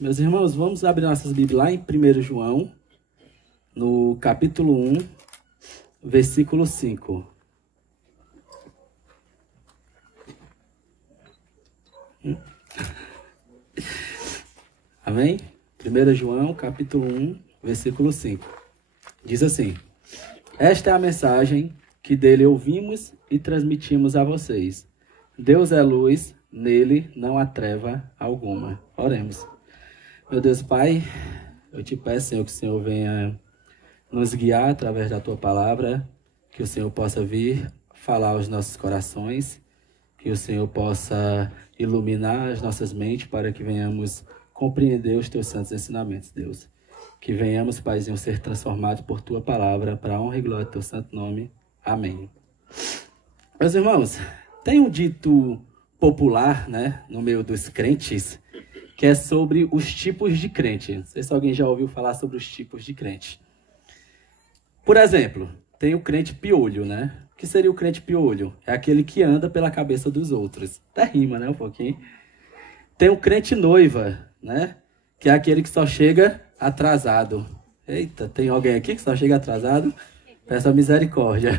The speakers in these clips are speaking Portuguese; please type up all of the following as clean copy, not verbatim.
Meus irmãos, vamos abrir nossas Bíblias lá em 1 João, no capítulo 1, versículo 5. Amém? 1 João, capítulo 1, versículo 5. Diz assim: esta é a mensagem que dele ouvimos e transmitimos a vocês. Deus é luz, nele não há treva alguma. Oremos. Meu Deus Pai, eu te peço, Senhor, que o Senhor venha nos guiar através da tua palavra, que o Senhor possa vir falar aos nossos corações, que o Senhor possa iluminar as nossas mentes para que venhamos compreender os teus santos ensinamentos, Deus. Que venhamos, Paizinho, ser transformados por tua palavra, para a honra e glória do teu santo nome. Amém. Meus irmãos, tem um dito popular, né, no meio dos crentes, que é sobre os tipos de crente. Não sei se alguém já ouviu falar sobre os tipos de crente. Por exemplo, tem o crente piolho, né? O que seria o crente piolho? É aquele que anda pela cabeça dos outros. Até rima, né, um pouquinho. Tem o crente noiva, né? Que é aquele que só chega atrasado. Eita, tem alguém aqui que só chega atrasado? Peço misericórdia.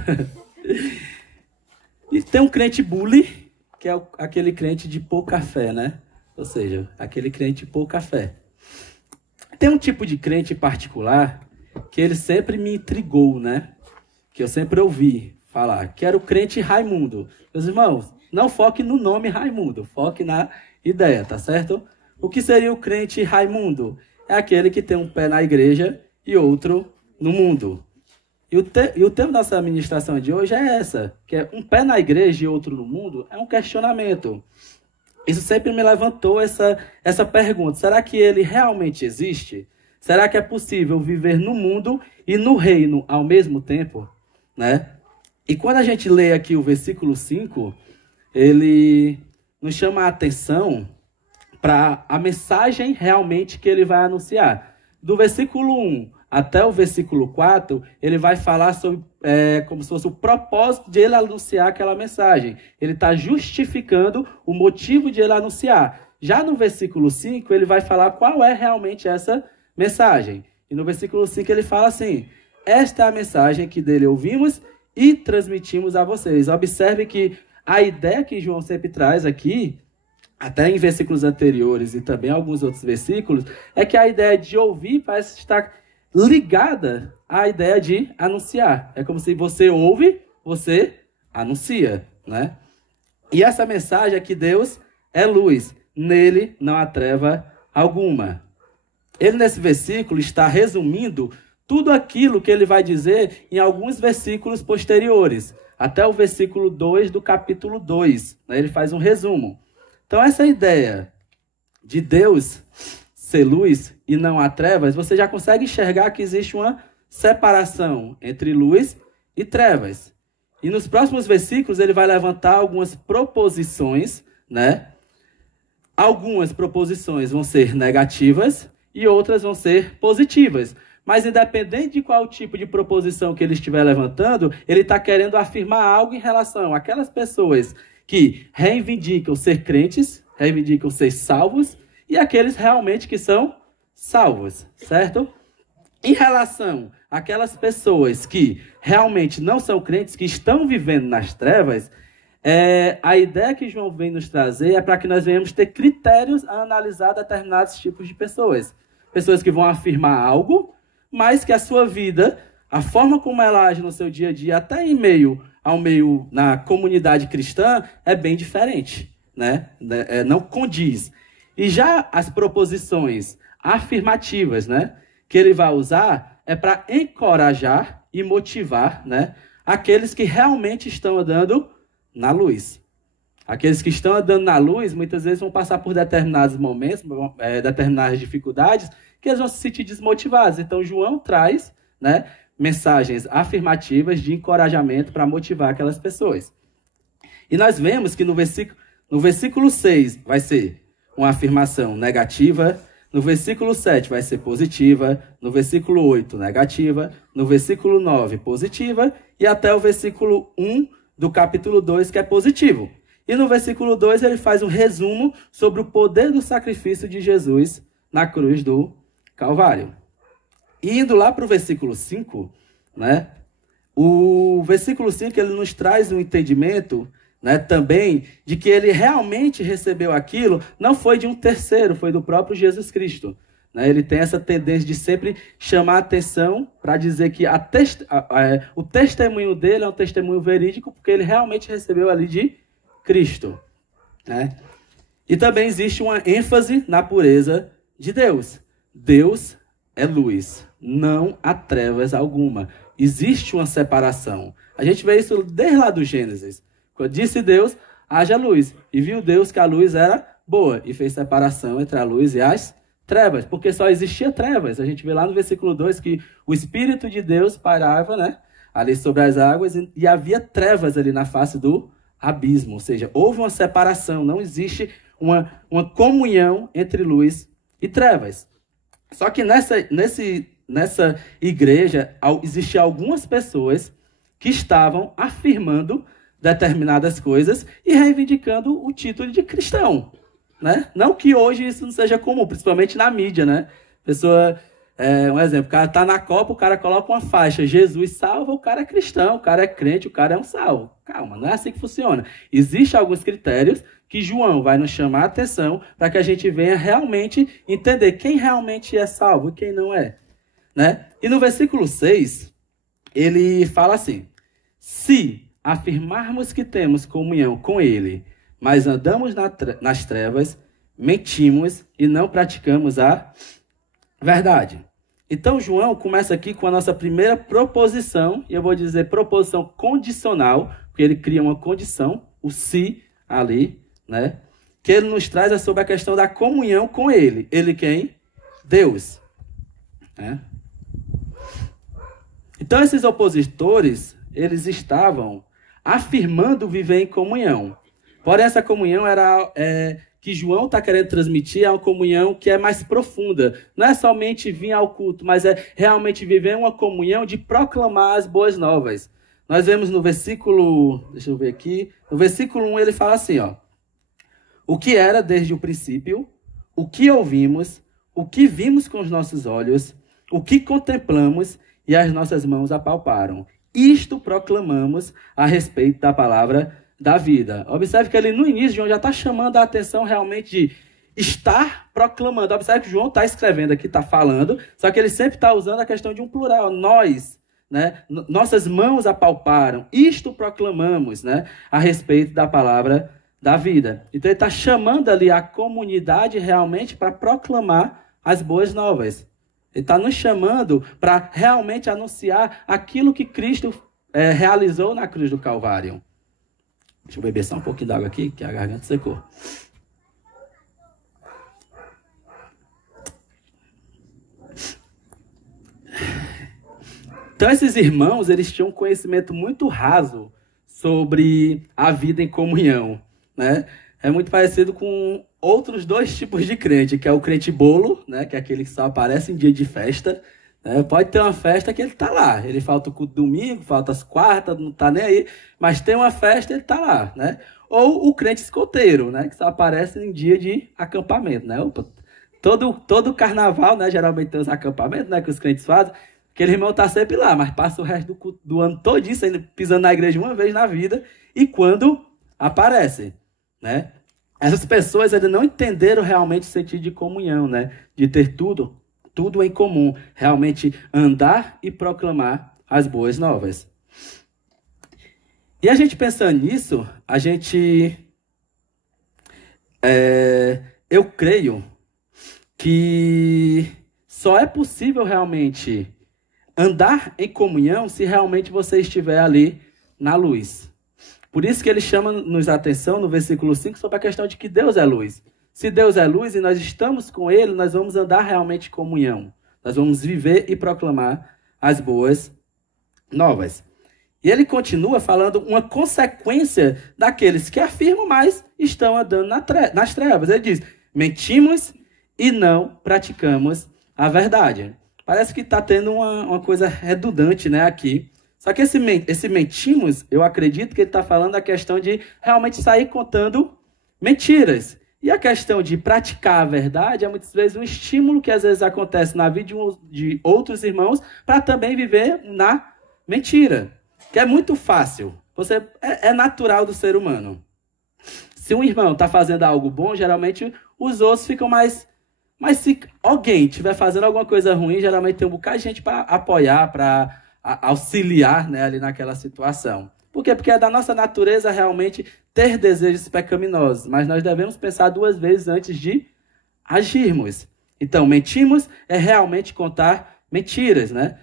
E tem um crente bully, que é aquele crente de pouca fé, né? Ou seja, aquele crente de pouca fé. Tem um tipo de crente particular que ele sempre me intrigou, né? Que eu sempre ouvi falar, que era o crente Raimundo. Meus irmãos, não foque no nome Raimundo, foque na ideia, tá certo? O que seria o crente Raimundo? É aquele que tem um pé na igreja e outro no mundo. E o tema dessa administração de hoje é essa, que é um pé na igreja e outro no mundo, é um questionamento. Isso sempre me levantou essa pergunta, será que ele realmente existe? Será que é possível viver no mundo e no reino ao mesmo tempo? Né? E quando a gente lê aqui o versículo 5, ele nos chama a atenção para a mensagem realmente que ele vai anunciar. Do versículo 1 até o versículo 4, ele vai falar sobre como se fosse o propósito de ele anunciar aquela mensagem. Ele está justificando o motivo de ele anunciar. Já no versículo 5, ele vai falar qual é realmente essa mensagem. E no versículo 5 ele fala assim: esta é a mensagem que dele ouvimos e transmitimos a vocês. Observe que a ideia que João sempre traz aqui, até em versículos anteriores e também alguns outros versículos, é que a ideia de ouvir parece estar ligada à ideia de anunciar. É como se você ouve, você anuncia, né? E essa mensagem é que Deus é luz, nele não há treva alguma. Ele, nesse versículo, está resumindo tudo aquilo que ele vai dizer em alguns versículos posteriores, até o versículo 2 do capítulo 2. Né? Ele faz um resumo. Então, essa ideia de Deus ser luz e não há trevas, você já consegue enxergar que existe uma separação entre luz e trevas. E nos próximos versículos ele vai levantar algumas proposições, né? Algumas proposições vão ser negativas e outras vão ser positivas. Mas independente de qual tipo de proposição que ele estiver levantando, ele está querendo afirmar algo em relação àquelas pessoas que reivindicam ser crentes, reivindicam ser salvos, e aqueles realmente que são salvos, certo? Em relação àquelas pessoas que realmente não são crentes, que estão vivendo nas trevas, a ideia que João vem nos trazer é para que nós venhamos ter critérios a analisar determinados tipos de pessoas. Pessoas que vão afirmar algo, mas que a sua vida, a forma como ela age no seu dia a dia, até em meio ao meio na comunidade cristã, é bem diferente, né? Não condiz. E já as proposições afirmativas, né, que ele vai usar é para encorajar e motivar, né, aqueles que realmente estão andando na luz. Aqueles que estão andando na luz, muitas vezes vão passar por determinados momentos, determinadas dificuldades, que eles vão se sentir desmotivados. Então, João traz, né, mensagens afirmativas de encorajamento para motivar aquelas pessoas. E nós vemos que no versículo 6 vai ser uma afirmação negativa, no versículo 7 vai ser positiva, no versículo 8 negativa, no versículo 9 positiva e até o versículo 1 do capítulo 2 que é positivo. E no versículo 2 ele faz um resumo sobre o poder do sacrifício de Jesus na cruz do Calvário. E indo lá para o versículo 5, né? O versículo 5 ele nos traz um entendimento, né, também de que ele realmente recebeu aquilo, não foi de um terceiro, foi do próprio Jesus Cristo. Né? Ele tem essa tendência de sempre chamar a atenção para dizer que o testemunho dele é um testemunho verídico, porque ele realmente recebeu ali de Cristo. Né? E também existe uma ênfase na pureza de Deus. Deus é luz, não há trevas alguma. Existe uma separação. A gente vê isso desde lá do Gênesis. Quando disse Deus, haja luz. E viu Deus que a luz era boa. E fez separação entre a luz e as trevas. Porque só existia trevas. A gente vê lá no versículo 2 que o Espírito de Deus pairava, né, ali sobre as águas. E havia trevas ali na face do abismo. Ou seja, houve uma separação. Não existe uma comunhão entre luz e trevas. Só que nessa igreja existiam algumas pessoas que estavam afirmando determinadas coisas e reivindicando o título de cristão. Né? Não que hoje isso não seja comum, principalmente na mídia. Né? Pessoa, um exemplo, o cara está na Copa, o cara coloca uma faixa, Jesus salva, o cara é cristão, o cara é crente, o cara é um salvo. Calma, não é assim que funciona. Existem alguns critérios que João vai nos chamar a atenção para que a gente venha realmente entender quem realmente é salvo e quem não é. Né? E no versículo 6, ele fala assim: se afirmarmos que temos comunhão com ele, mas andamos nas trevas, mentimos e não praticamos a verdade. Então João começa aqui com a nossa primeira proposição, e eu vou dizer proposição condicional, porque ele cria uma condição, o se ali, né? Que ele nos traz sobre a questão da comunhão com ele. Ele quem? Deus. Né? Então esses opositores, eles estavam afirmando viver em comunhão. Porém, essa comunhão que João está querendo transmitir é uma comunhão que é mais profunda. Não é somente vir ao culto, mas é realmente viver uma comunhão de proclamar as boas novas. Nós vemos no versículo, deixa eu ver aqui, no versículo 1 ele fala assim, ó: o que era desde o princípio, o que ouvimos, o que vimos com os nossos olhos, o que contemplamos e as nossas mãos apalparam. Isto proclamamos a respeito da palavra da vida. Observe que ali no início, João já está chamando a atenção realmente de estar proclamando. Observe que João está escrevendo aqui, está falando, só que ele sempre está usando a questão de um plural. Nós, né? Nossas mãos apalparam. Isto proclamamos, né? A respeito da palavra da vida. Então ele está chamando ali a comunidade realmente para proclamar as boas novas. Ele está nos chamando para realmente anunciar aquilo que Cristo realizou na cruz do Calvário. Deixa eu beber só um pouquinho d'água aqui, que a garganta secou. Então esses irmãos, eles tinham um conhecimento muito raso sobre a vida em comunhão. Né? É muito parecido com outros dois tipos de crente, que é o crente bolo, né? Que é aquele que só aparece em dia de festa. Né? Pode ter uma festa que ele está lá. Ele falta o culto domingo, falta as quartas, não está nem aí. Mas tem uma festa, ele está lá. Né? Ou o crente escoteiro, né? Que só aparece em dia de acampamento. Né? Todo carnaval, né? Geralmente tem os acampamentos, né? Que os crentes fazem. Aquele irmão está sempre lá, mas passa o resto do ano todinho pisando na igreja uma vez na vida. E quando aparece, né? Essas pessoas ainda não entenderam realmente o sentido de comunhão, né? De ter tudo em comum. Realmente andar e proclamar as boas novas. E a gente pensando nisso, eu creio que só é possível realmente andar em comunhão se realmente você estiver ali na luz. Por isso que ele chama-nos a atenção no versículo 5 sobre a questão de que Deus é luz. Se Deus é luz e nós estamos com ele, nós vamos andar realmente em comunhão. Nós vamos viver e proclamar as boas novas. E ele continua falando uma consequência daqueles que afirmam, mas estão andando nas trevas. Ele diz: mentimos e não praticamos a verdade. Parece que está tendo uma coisa redundante, né, aqui. Só que esse mentimos, eu acredito que ele está falando da questão de realmente sair contando mentiras. E a questão de praticar a verdade é muitas vezes um estímulo que às vezes acontece na vida de outros irmãos para também viver na mentira, que é muito fácil. É natural do ser humano. Se um irmão está fazendo algo bom, geralmente os outros ficam mais... Mas se alguém estiver fazendo alguma coisa ruim, geralmente tem um bocado de gente para apoiar, para auxiliar, né, ali naquela situação. Por quê? Porque é da nossa natureza realmente ter desejos pecaminosos, mas nós devemos pensar 2 vezes antes de agirmos. Então, mentimos é realmente contar mentiras, né?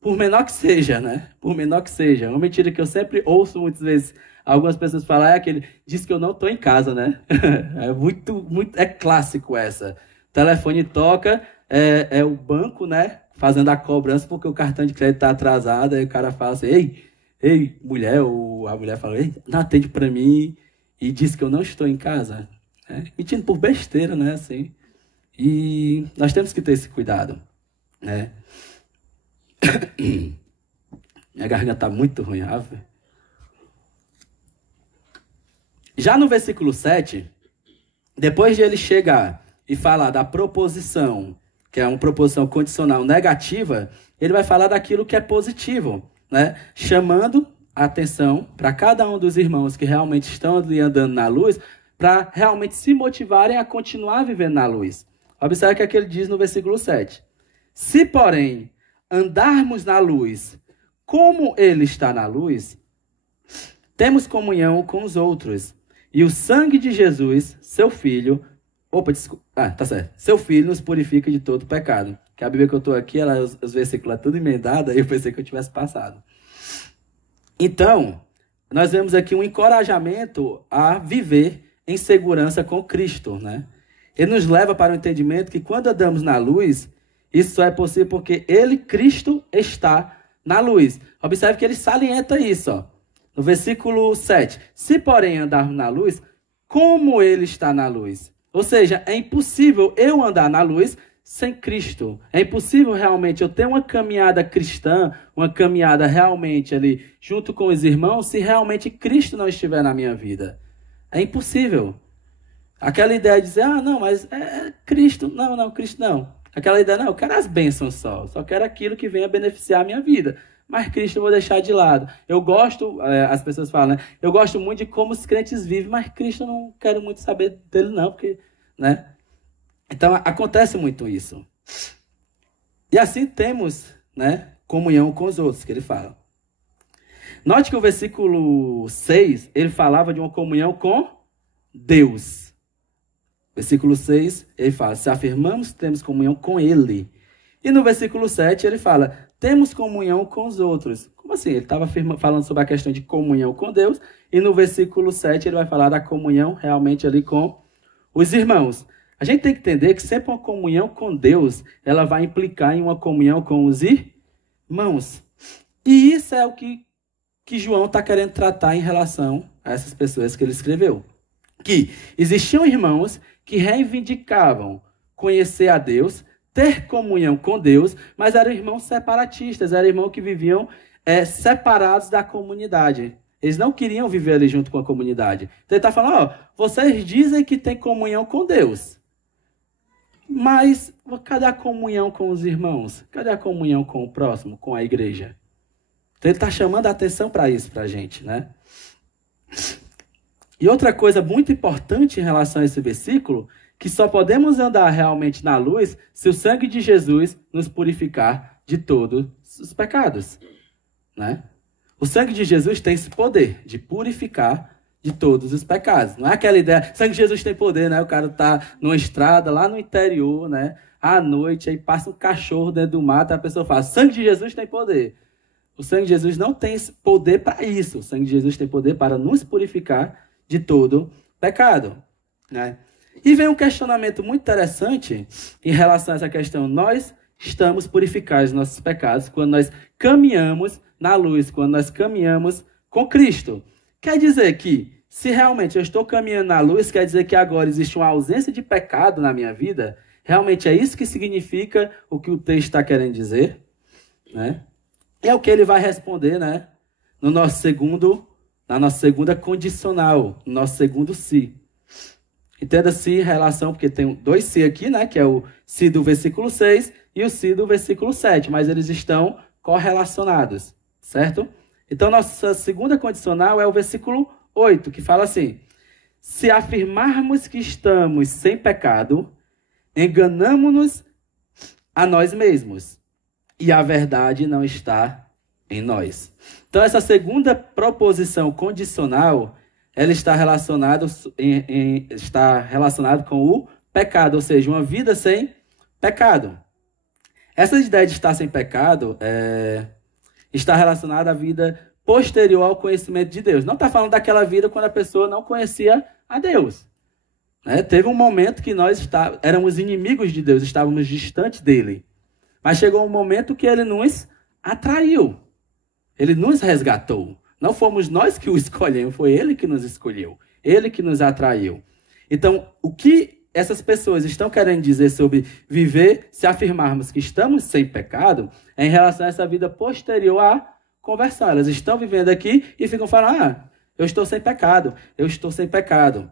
Por menor que seja, né? Por menor que seja. Uma mentira que eu sempre ouço muitas vezes algumas pessoas falar é aquele, diz que eu não estou em casa, né? É clássico essa. O telefone toca, é o banco, né? Fazendo a cobrança porque o cartão de crédito está atrasado, aí o cara fala assim, ei, mulher, ou a mulher fala, ei, não atende para mim e diz que eu não estou em casa. Mentindo por besteira, né? Assim. E nós temos que ter esse cuidado, né? Minha garganta está muito ruim, Ave. Já no versículo 7, depois de ele chegar e falar da proposição, que é uma proposição condicional negativa, ele vai falar daquilo que é positivo, né? Chamando a atenção para cada um dos irmãos que realmente estão ali andando na luz, para realmente se motivarem a continuar vivendo na luz. Observe o que ele diz no versículo 7. Se, porém, andarmos na luz, como ele está na luz, temos comunhão com os outros. E o sangue de Jesus, seu Filho... tá certo. Seu Filho nos purifica de todo pecado. Que a Bíblia que eu estou aqui, os versículos é tudo emendado, aí eu pensei que eu tivesse passado. Então, nós vemos aqui um encorajamento a viver em segurança com Cristo, né? Ele nos leva para o entendimento que quando andamos na luz, isso só é possível porque ele, Cristo, está na luz. Observe que ele salienta isso, ó. No versículo 7. Se, porém, andarmos na luz, como ele está na luz? Ou seja, é impossível eu andar na luz sem Cristo. É impossível realmente eu ter uma caminhada cristã, uma caminhada realmente ali junto com os irmãos, se realmente Cristo não estiver na minha vida. É impossível. Aquela ideia de dizer, não, mas é Cristo. Não, Cristo não. Aquela ideia, não, eu quero as bênçãos só quero aquilo que venha beneficiar a minha vida. Mas Cristo eu vou deixar de lado. Eu gosto, as pessoas falam, né? Eu gosto muito de como os crentes vivem, mas Cristo eu não quero muito saber dele não, porque, né? Então, acontece muito isso. E assim temos, né, comunhão com os outros, que ele fala. Note que o versículo 6, ele falava de uma comunhão com Deus. Versículo 6, ele fala, se afirmamos que temos comunhão com ele. E no versículo 7, ele fala, temos comunhão com os outros. Como assim? Ele estava falando sobre a questão de comunhão com Deus, e no versículo 7 ele vai falar da comunhão realmente ali com os irmãos. A gente tem que entender que sempre uma comunhão com Deus, ela vai implicar em uma comunhão com os irmãos. E isso é o que João está querendo tratar em relação a essas pessoas que ele escreveu. Que existiam irmãos que reivindicavam conhecer a Deus, ter comunhão com Deus, mas eram irmãos separatistas, eram irmãos que viviam separados da comunidade. Eles não queriam viver ali junto com a comunidade. Então ele está falando, vocês dizem que tem comunhão com Deus, mas cadê a comunhão com os irmãos? Cadê a comunhão com o próximo, com a igreja? Então ele está chamando a atenção para isso, para a gente, né? E outra coisa muito importante em relação a esse versículo, que só podemos andar realmente na luz se o sangue de Jesus nos purificar de todos os pecados, né? O sangue de Jesus tem esse poder de purificar de todos os pecados. Não é aquela ideia, sangue de Jesus tem poder, né? O cara tá numa estrada lá no interior, né? À noite, aí passa um cachorro dentro do mato, a pessoa fala, sangue de Jesus tem poder. O sangue de Jesus não tem esse poder para isso. O sangue de Jesus tem poder para nos purificar de todo pecado, né? E vem um questionamento muito interessante em relação a essa questão. Nós estamos purificados dos nossos pecados quando nós caminhamos na luz, quando nós caminhamos com Cristo. Quer dizer que, se realmente eu estou caminhando na luz, quer dizer que agora existe uma ausência de pecado na minha vida? Realmente é isso que significa o que o texto está querendo dizer, né? É o que ele vai responder, né? Na nossa segunda condicional, no nosso segundo si. Entenda-se relação, porque tem dois se aqui, né? Que é o se do versículo 6 e o se do versículo 7, mas eles estão correlacionados, certo? Então, nossa segunda condicional é o versículo 8, que fala assim: se afirmarmos que estamos sem pecado, enganamo-nos a nós mesmos, e a verdade não está em nós. Então, essa segunda proposição condicional, ela está relacionada com o pecado, ou seja, uma vida sem pecado. Essa ideia de estar sem pecado está relacionada à vida posterior ao conhecimento de Deus. Não está falando daquela vida quando a pessoa não conhecia a Deus. Teve um momento que nós éramos inimigos de Deus, estávamos distantes dele. Mas chegou um momento que ele nos atraiu. Ele nos resgatou. Não fomos nós que o escolhemos, foi ele que nos escolheu. Ele que nos atraiu. Então, o que essas pessoas estão querendo dizer sobre viver, se afirmarmos que estamos sem pecado, é em relação a essa vida posterior à conversão. Elas estão vivendo aqui e ficam falando, eu estou sem pecado, eu estou sem pecado.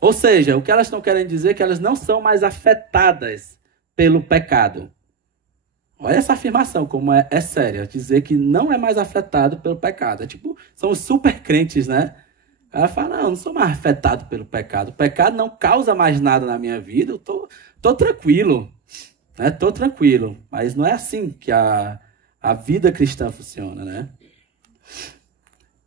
Ou seja, o que elas estão querendo dizer é que elas não são mais afetadas pelo pecado. Olha essa afirmação, como é séria. Dizer que não é mais afetado pelo pecado. São os super crentes, né? Ela fala, não sou mais afetado pelo pecado. O pecado não causa mais nada na minha vida. Eu tô tranquilo. Tô tranquilo. Mas não é assim que a vida cristã funciona, né?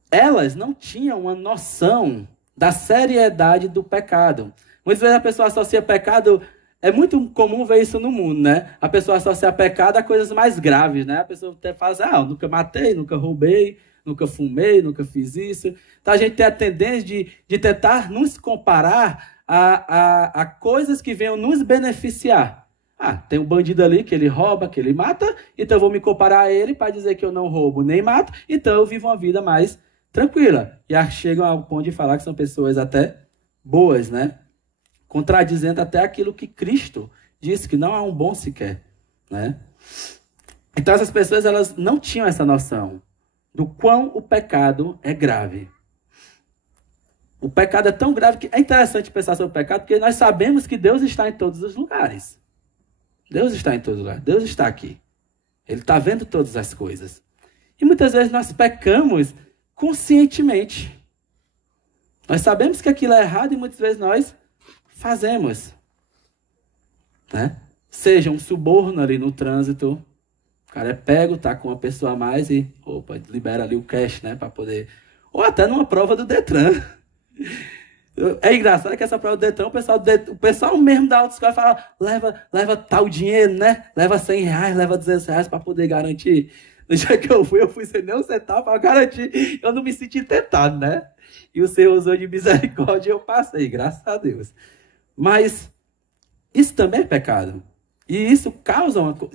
Elas não tinham uma noção da seriedade do pecado. Muitas vezes a pessoa associa pecado... É muito comum ver isso no mundo, né? A pessoa associa pecado a coisas mais graves, né? A pessoa até fala assim, eu nunca matei, nunca roubei, nunca fumei, nunca fiz isso. Então a gente tem a tendência de tentar nos comparar a coisas que venham nos beneficiar. Tem um bandido ali que ele rouba, que ele mata, então eu vou me comparar a ele para dizer que eu não roubo nem mato, então eu vivo uma vida mais tranquila. E chegam ao ponto de falar que são pessoas até boas, né? Contradizendo até aquilo que Cristo disse, que não é um bom sequer, né? Então essas pessoas, elas não tinham essa noção do quão o pecado é grave. O pecado é tão grave que é interessante pensar sobre o pecado, porque nós sabemos que Deus está em todos os lugares. Deus está em todos os lugares, Deus está aqui. Ele está vendo todas as coisas. E muitas vezes nós pecamos conscientemente. Nós sabemos que aquilo é errado e muitas vezes nós fazemos, né? Seja um suborno ali no trânsito, o cara é pego, tá com uma pessoa a mais e, libera ali o cash, né, para poder... Ou até numa prova do Detran. É engraçado que essa prova do Detran, o pessoal mesmo da autoescola fala, leva tal dinheiro, né? Leva R$100, leva R$200 para poder garantir. No dia que eu fui sem nem um centavo para garantir. Eu não me senti tentado, né? E o Senhor usou de misericórdia e eu passei, graças a Deus. Mas isso também é pecado. E isso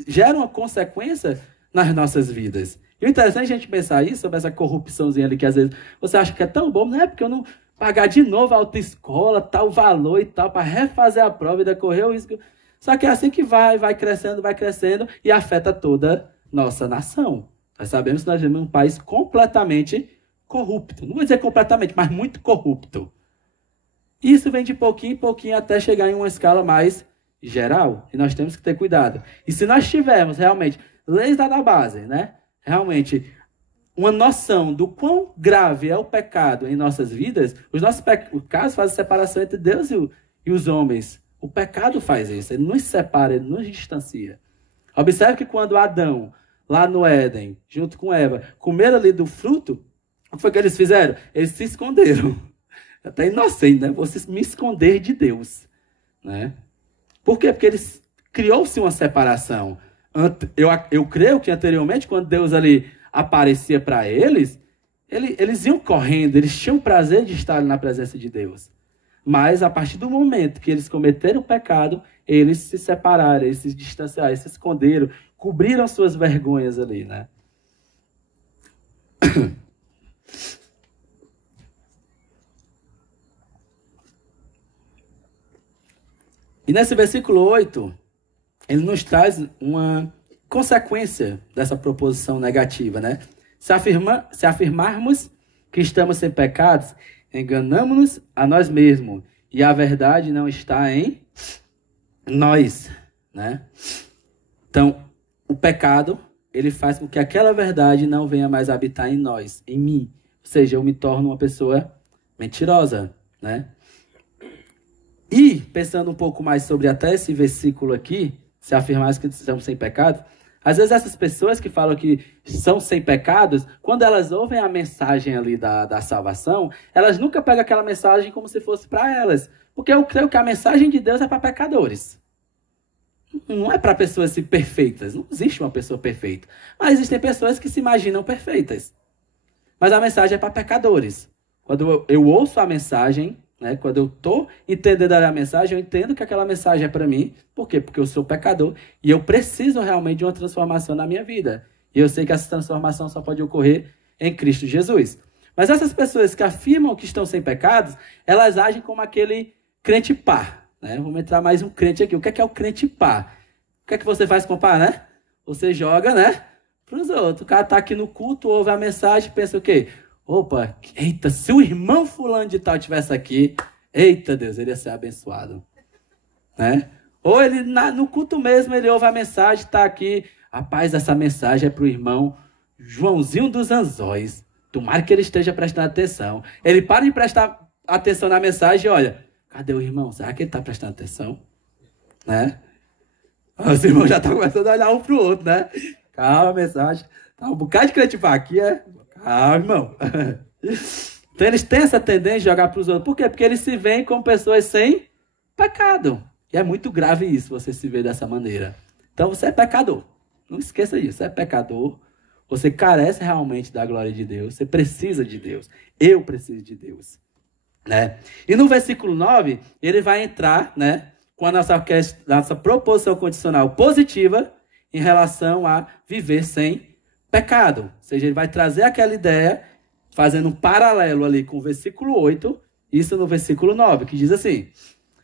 gera uma consequência nas nossas vidas. E o interessante é a gente pensar isso, sobre essa corrupçãozinha ali, que às vezes você acha que é tão bom, não é porque eu não pagar de novo a autoescola, tal valor e tal, para refazer a prova e ainda correr o risco. Só que é assim que vai crescendo e afeta toda nossa nação. Nós sabemos que nós vivemos um país completamente corrupto. Não vou dizer completamente, mas muito corrupto. Isso vem de pouquinho em pouquinho até chegar em uma escala mais geral. E nós temos que ter cuidado. E se nós tivermos realmente leis da base, né? Realmente uma noção do quão grave é o pecado em nossas vidas, os nossos pecados fazem separação entre Deus e os homens. O pecado faz isso. Ele nos separa, ele nos distancia. Observe que quando Adão, lá no Éden, junto com Eva, comeram ali do fruto, o que foi que eles fizeram? Eles se esconderam. Até inocente, né? Vocês me esconder de Deus, né? Por quê? Porque criou-se uma separação. Eu creio que anteriormente, quando Deus ali aparecia para eles iam correndo, eles tinham prazer de estar na presença de Deus. Mas a partir do momento que eles cometeram o pecado, eles se separaram, eles se distanciaram, eles se esconderam, cobriram suas vergonhas ali, né? E nesse versículo 8, ele nos traz uma consequência dessa proposição negativa, né? Se afirmarmos que estamos sem pecados, enganamo-nos a nós mesmos, e a verdade não está em nós, né? Então, o pecado, ele faz com que aquela verdade não venha mais habitar em nós, em mim. Ou seja, eu me torno uma pessoa mentirosa, né? E, pensando um pouco mais sobre até esse versículo aqui, se afirmar que estamos sem pecado, às vezes essas pessoas que falam que são sem pecados, quando elas ouvem a mensagem ali da salvação, elas nunca pegam aquela mensagem como se fosse para elas. Porque eu creio que a mensagem de Deus é para pecadores. Não é para pessoas perfeitas. Não existe uma pessoa perfeita. Mas existem pessoas que se imaginam perfeitas. Mas a mensagem é para pecadores. Quando eu ouço a mensagem, né, quando eu estou entendendo a mensagem, eu entendo que aquela mensagem é para mim. Por quê? Porque eu sou pecador e eu preciso realmente de uma transformação na minha vida. E eu sei que essa transformação só pode ocorrer em Cristo Jesus. Mas essas pessoas que afirmam que estão sem pecados, elas agem como aquele crente pá. Né? Vamos entrar mais um crente aqui. O que é o crente pá? O que é que você faz com pá, né? Você joga, né? Para os outros. O cara está aqui no culto, ouve a mensagem e pensa o quê? Opa, eita, se o irmão fulano de tal estivesse aqui, eita Deus, ele ia ser abençoado. Né? Ou ele, no culto mesmo, ele ouve a mensagem, está aqui, rapaz, essa mensagem é para o irmão Joãozinho dos Anzóis. Tomara que ele esteja prestando atenção. Ele para de prestar atenção na mensagem e olha, cadê o irmão? Será que ele está prestando atenção? Né? Os irmãos já estão começando a olhar um para o outro, né? Calma, mensagem. Tá um bocado de crente para aqui, é? Calma, irmão. Então eles têm essa tendência de jogar para os outros. Por quê? Porque eles se veem como pessoas sem pecado. E é muito grave isso, você se ver dessa maneira. Então você é pecador. Não esqueça disso. Você é pecador. Você carece realmente da glória de Deus. Você precisa de Deus. Eu preciso de Deus. Né? E no versículo 9, ele vai entrar, né, com a nossa proposição condicional positiva em relação a viver sem pecado. Ou seja, ele vai trazer aquela ideia, fazendo um paralelo ali com o versículo 8, isso no versículo 9, que diz assim: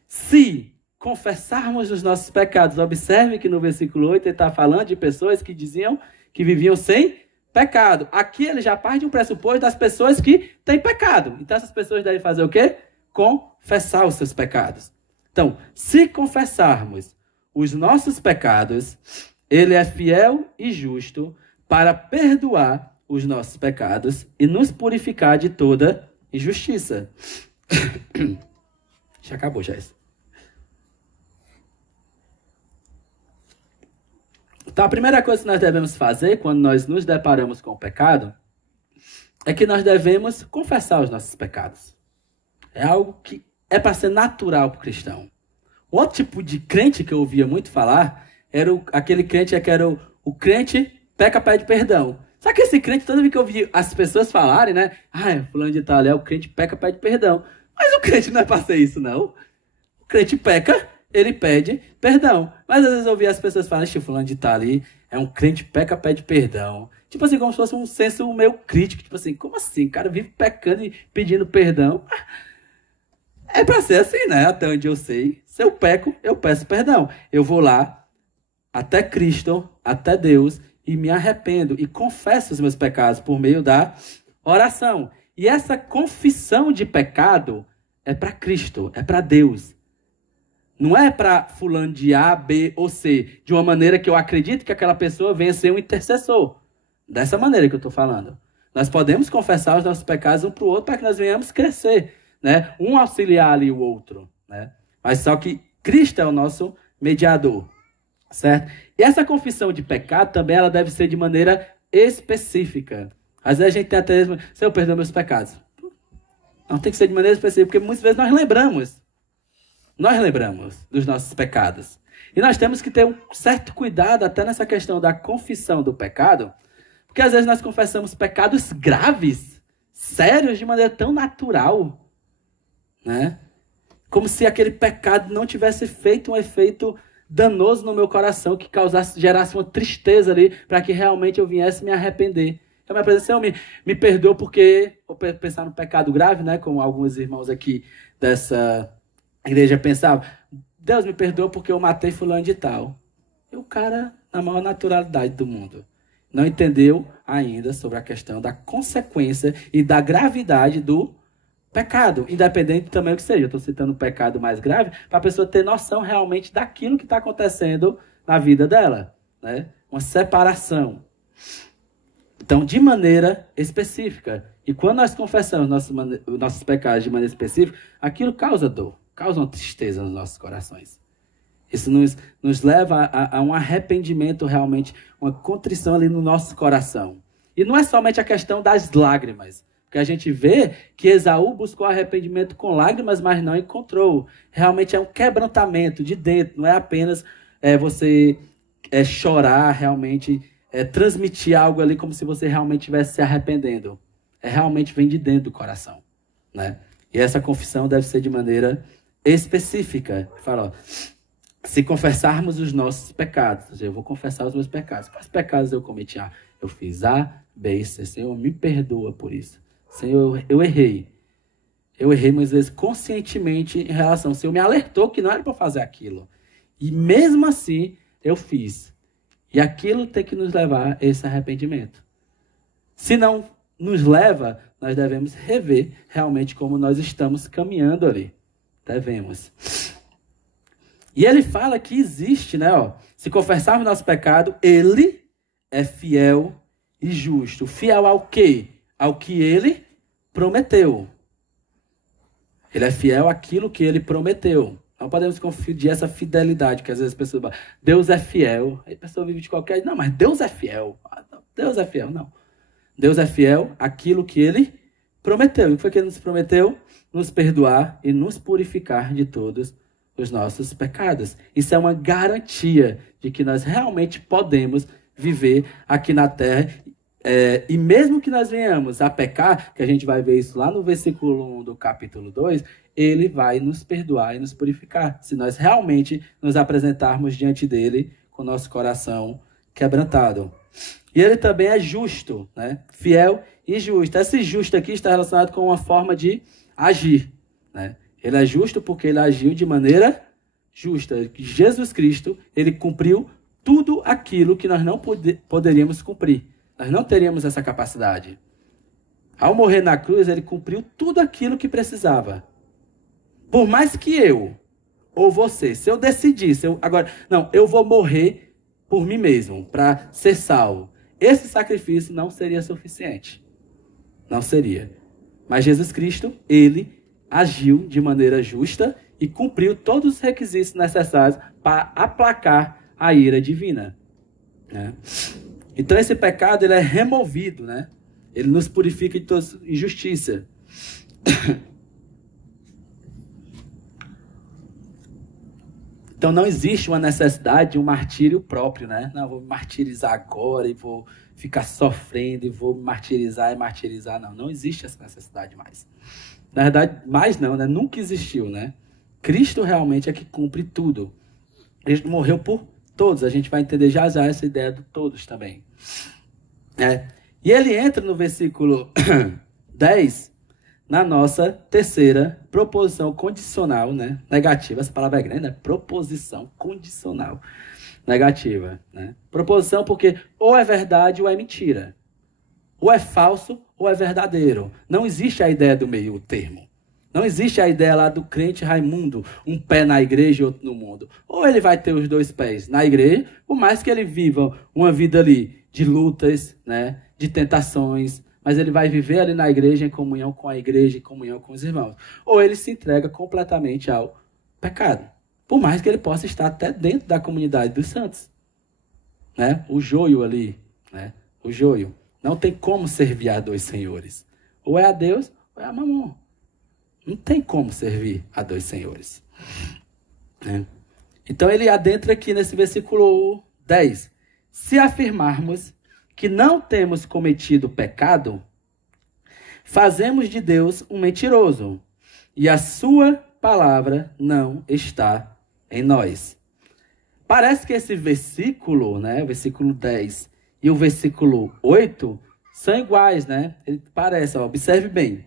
se confessarmos os nossos pecados, observe que no versículo 8 ele está falando de pessoas que diziam que viviam sem pecado. Aqui ele já parte de um pressuposto das pessoas que têm pecado. Então essas pessoas devem fazer o quê? Confessar os seus pecados. Então, se confessarmos os nossos pecados, ele é fiel e justo para perdoar os nossos pecados e nos purificar de toda injustiça. Já acabou, já isso. Então, a primeira coisa que nós devemos fazer quando nós nos deparamos com o pecado é que nós devemos confessar os nossos pecados. É algo que é para ser natural para o cristão. Outro tipo de crente que eu ouvia muito falar era aquele crente que era o crente peca, pede perdão. Só que esse crente, toda vez que eu ouvi as pessoas falarem, né? Fulano de tal é o crente peca, pede perdão. Mas o crente não é para ser isso, não. O crente peca, ele pede perdão. Mas às vezes eu ouvi as pessoas falarem, fulano de tal ali é um crente peca, pede perdão. Tipo assim, como se fosse um senso meio crítico. Tipo assim, como assim? O cara vive pecando e pedindo perdão. É para ser assim, né? Até onde eu sei. Se eu peco, eu peço perdão. Eu vou lá até Cristo, até Deus, e me arrependo e confesso os meus pecados por meio da oração. E essa confissão de pecado é para Cristo, é para Deus. Não é para fulano de A, B ou C, de uma maneira que eu acredito que aquela pessoa venha ser um intercessor. Dessa maneira que eu estou falando. Nós podemos confessar os nossos pecados um para o outro para que nós venhamos crescer, né? Um auxiliar ali o outro, né? Mas só que Cristo é o nosso mediador, certo? E essa confissão de pecado também ela deve ser de maneira específica. Às vezes a gente tem até... Senhor, perdoa meus pecados. Não, tem que ser de maneira específica, porque muitas vezes nós lembramos. Nós lembramos dos nossos pecados. E nós temos que ter um certo cuidado até nessa questão da confissão do pecado, porque às vezes nós confessamos pecados graves, sérios, de maneira tão natural, né? Como se aquele pecado não tivesse feito um efeito danoso no meu coração, que gerasse uma tristeza ali, para que realmente eu viesse me arrepender. Então, minha presença, me perdoa porque, vou pensar no pecado grave, né? Como alguns irmãos aqui dessa igreja pensavam, Deus me perdoa porque eu matei fulano de tal. E o cara, na maior naturalidade do mundo, não entendeu ainda sobre a questão da consequência e da gravidade do pecado, independente também do que seja. Eu estou citando o pecado mais grave para a pessoa ter noção realmente daquilo que está acontecendo na vida dela, né? Uma separação. Então, de maneira específica. E quando nós confessamos nossos pecados de maneira específica, aquilo causa dor, causa uma tristeza nos nossos corações. Isso nos leva a um arrependimento realmente, uma contrição ali no nosso coração. E não é somente a questão das lágrimas, porque a gente vê que Esaú buscou arrependimento com lágrimas, mas não encontrou. Realmente é um quebrantamento de dentro, não é apenas você chorar, realmente transmitir algo ali como se você realmente estivesse se arrependendo. Realmente vem de dentro do coração, né? E essa confissão deve ser de maneira específica. Fala, se confessarmos os nossos pecados, eu vou confessar os meus pecados. Quais pecados eu cometi? Eu fiz A, B e C. Senhor, me perdoa por isso. Senhor, eu errei. Eu errei, muitas vezes, conscientemente em relação. O Senhor me alertou que não era para fazer aquilo. E mesmo assim, eu fiz. E aquilo tem que nos levar a esse arrependimento. Se não nos leva, nós devemos rever realmente como nós estamos caminhando ali. Devemos. E ele fala que existe, né? Se confessarmos nosso pecado, ele é fiel e justo. Fiel ao quê? Ao que ele prometeu. Ele é fiel àquilo que ele prometeu. Não podemos confundir essa fidelidade, que às vezes as pessoas falam, Deus é fiel. Aí a pessoa vive de qualquer... Não, mas Deus é fiel. Deus é fiel, não. Deus é fiel àquilo que ele prometeu. E o que foi que ele nos prometeu? Nos perdoar e nos purificar de todos os nossos pecados. Isso é uma garantia de que nós realmente podemos viver aqui na terra. E mesmo que nós venhamos a pecar, que a gente vai ver isso lá no versículo 1 do capítulo 2, ele vai nos perdoar e nos purificar, se nós realmente nos apresentarmos diante dele com o nosso coração quebrantado. E ele também é justo, né? Fiel e justo. Esse justo aqui está relacionado com uma forma de agir, né? Ele é justo porque ele agiu de maneira justa. Jesus Cristo, ele cumpriu tudo aquilo que nós não poderíamos cumprir. Nós não teríamos essa capacidade. Ao morrer na cruz, ele cumpriu tudo aquilo que precisava. Por mais que eu ou você, se eu decidisse, eu vou morrer por mim mesmo, para ser salvo. Esse sacrifício não seria suficiente. Não seria. Mas Jesus Cristo, ele agiu de maneira justa e cumpriu todos os requisitos necessários para aplacar a ira divina, né? Então esse pecado ele é removido, né? Ele nos purifica de toda injustiça. Então não existe uma necessidade de um martírio próprio, né? Não, vou me martirizar agora e vou ficar sofrendo e vou me martirizar e martirizar. Não existe essa necessidade mais. Na verdade, mais não, né? Nunca existiu, né? Cristo realmente é que cumpre tudo. Ele morreu por todos. A gente vai entender já já essa ideia do todos também. E ele entra no versículo 10 na nossa terceira proposição condicional, né? Negativa. Essa palavra é grande, né? Proposição condicional negativa, né? Proposição porque ou é verdade ou é mentira. Ou é falso ou é verdadeiro. Não existe a ideia do meio termo. Não existe a ideia lá do crente Raimundo, um pé na igreja e outro no mundo. Ou ele vai ter os dois pés na igreja, por mais que ele viva uma vida ali de lutas, né, de tentações, mas ele vai viver ali na igreja em comunhão com a igreja, em comunhão com os irmãos. Ou ele se entrega completamente ao pecado, por mais que ele possa estar até dentro da comunidade dos santos, né? O joio ali, né? O joio. Não tem como servir a dois senhores. Ou é a Deus ou é a Mamon. Não tem como servir a dois senhores. Então ele adentra aqui nesse versículo 10. Se afirmarmos que não temos cometido pecado, fazemos de Deus um mentiroso, e a sua palavra não está em nós. Parece que esse versículo, né, o versículo 10 e o versículo 8 são iguais, né? Ele parece, observe bem.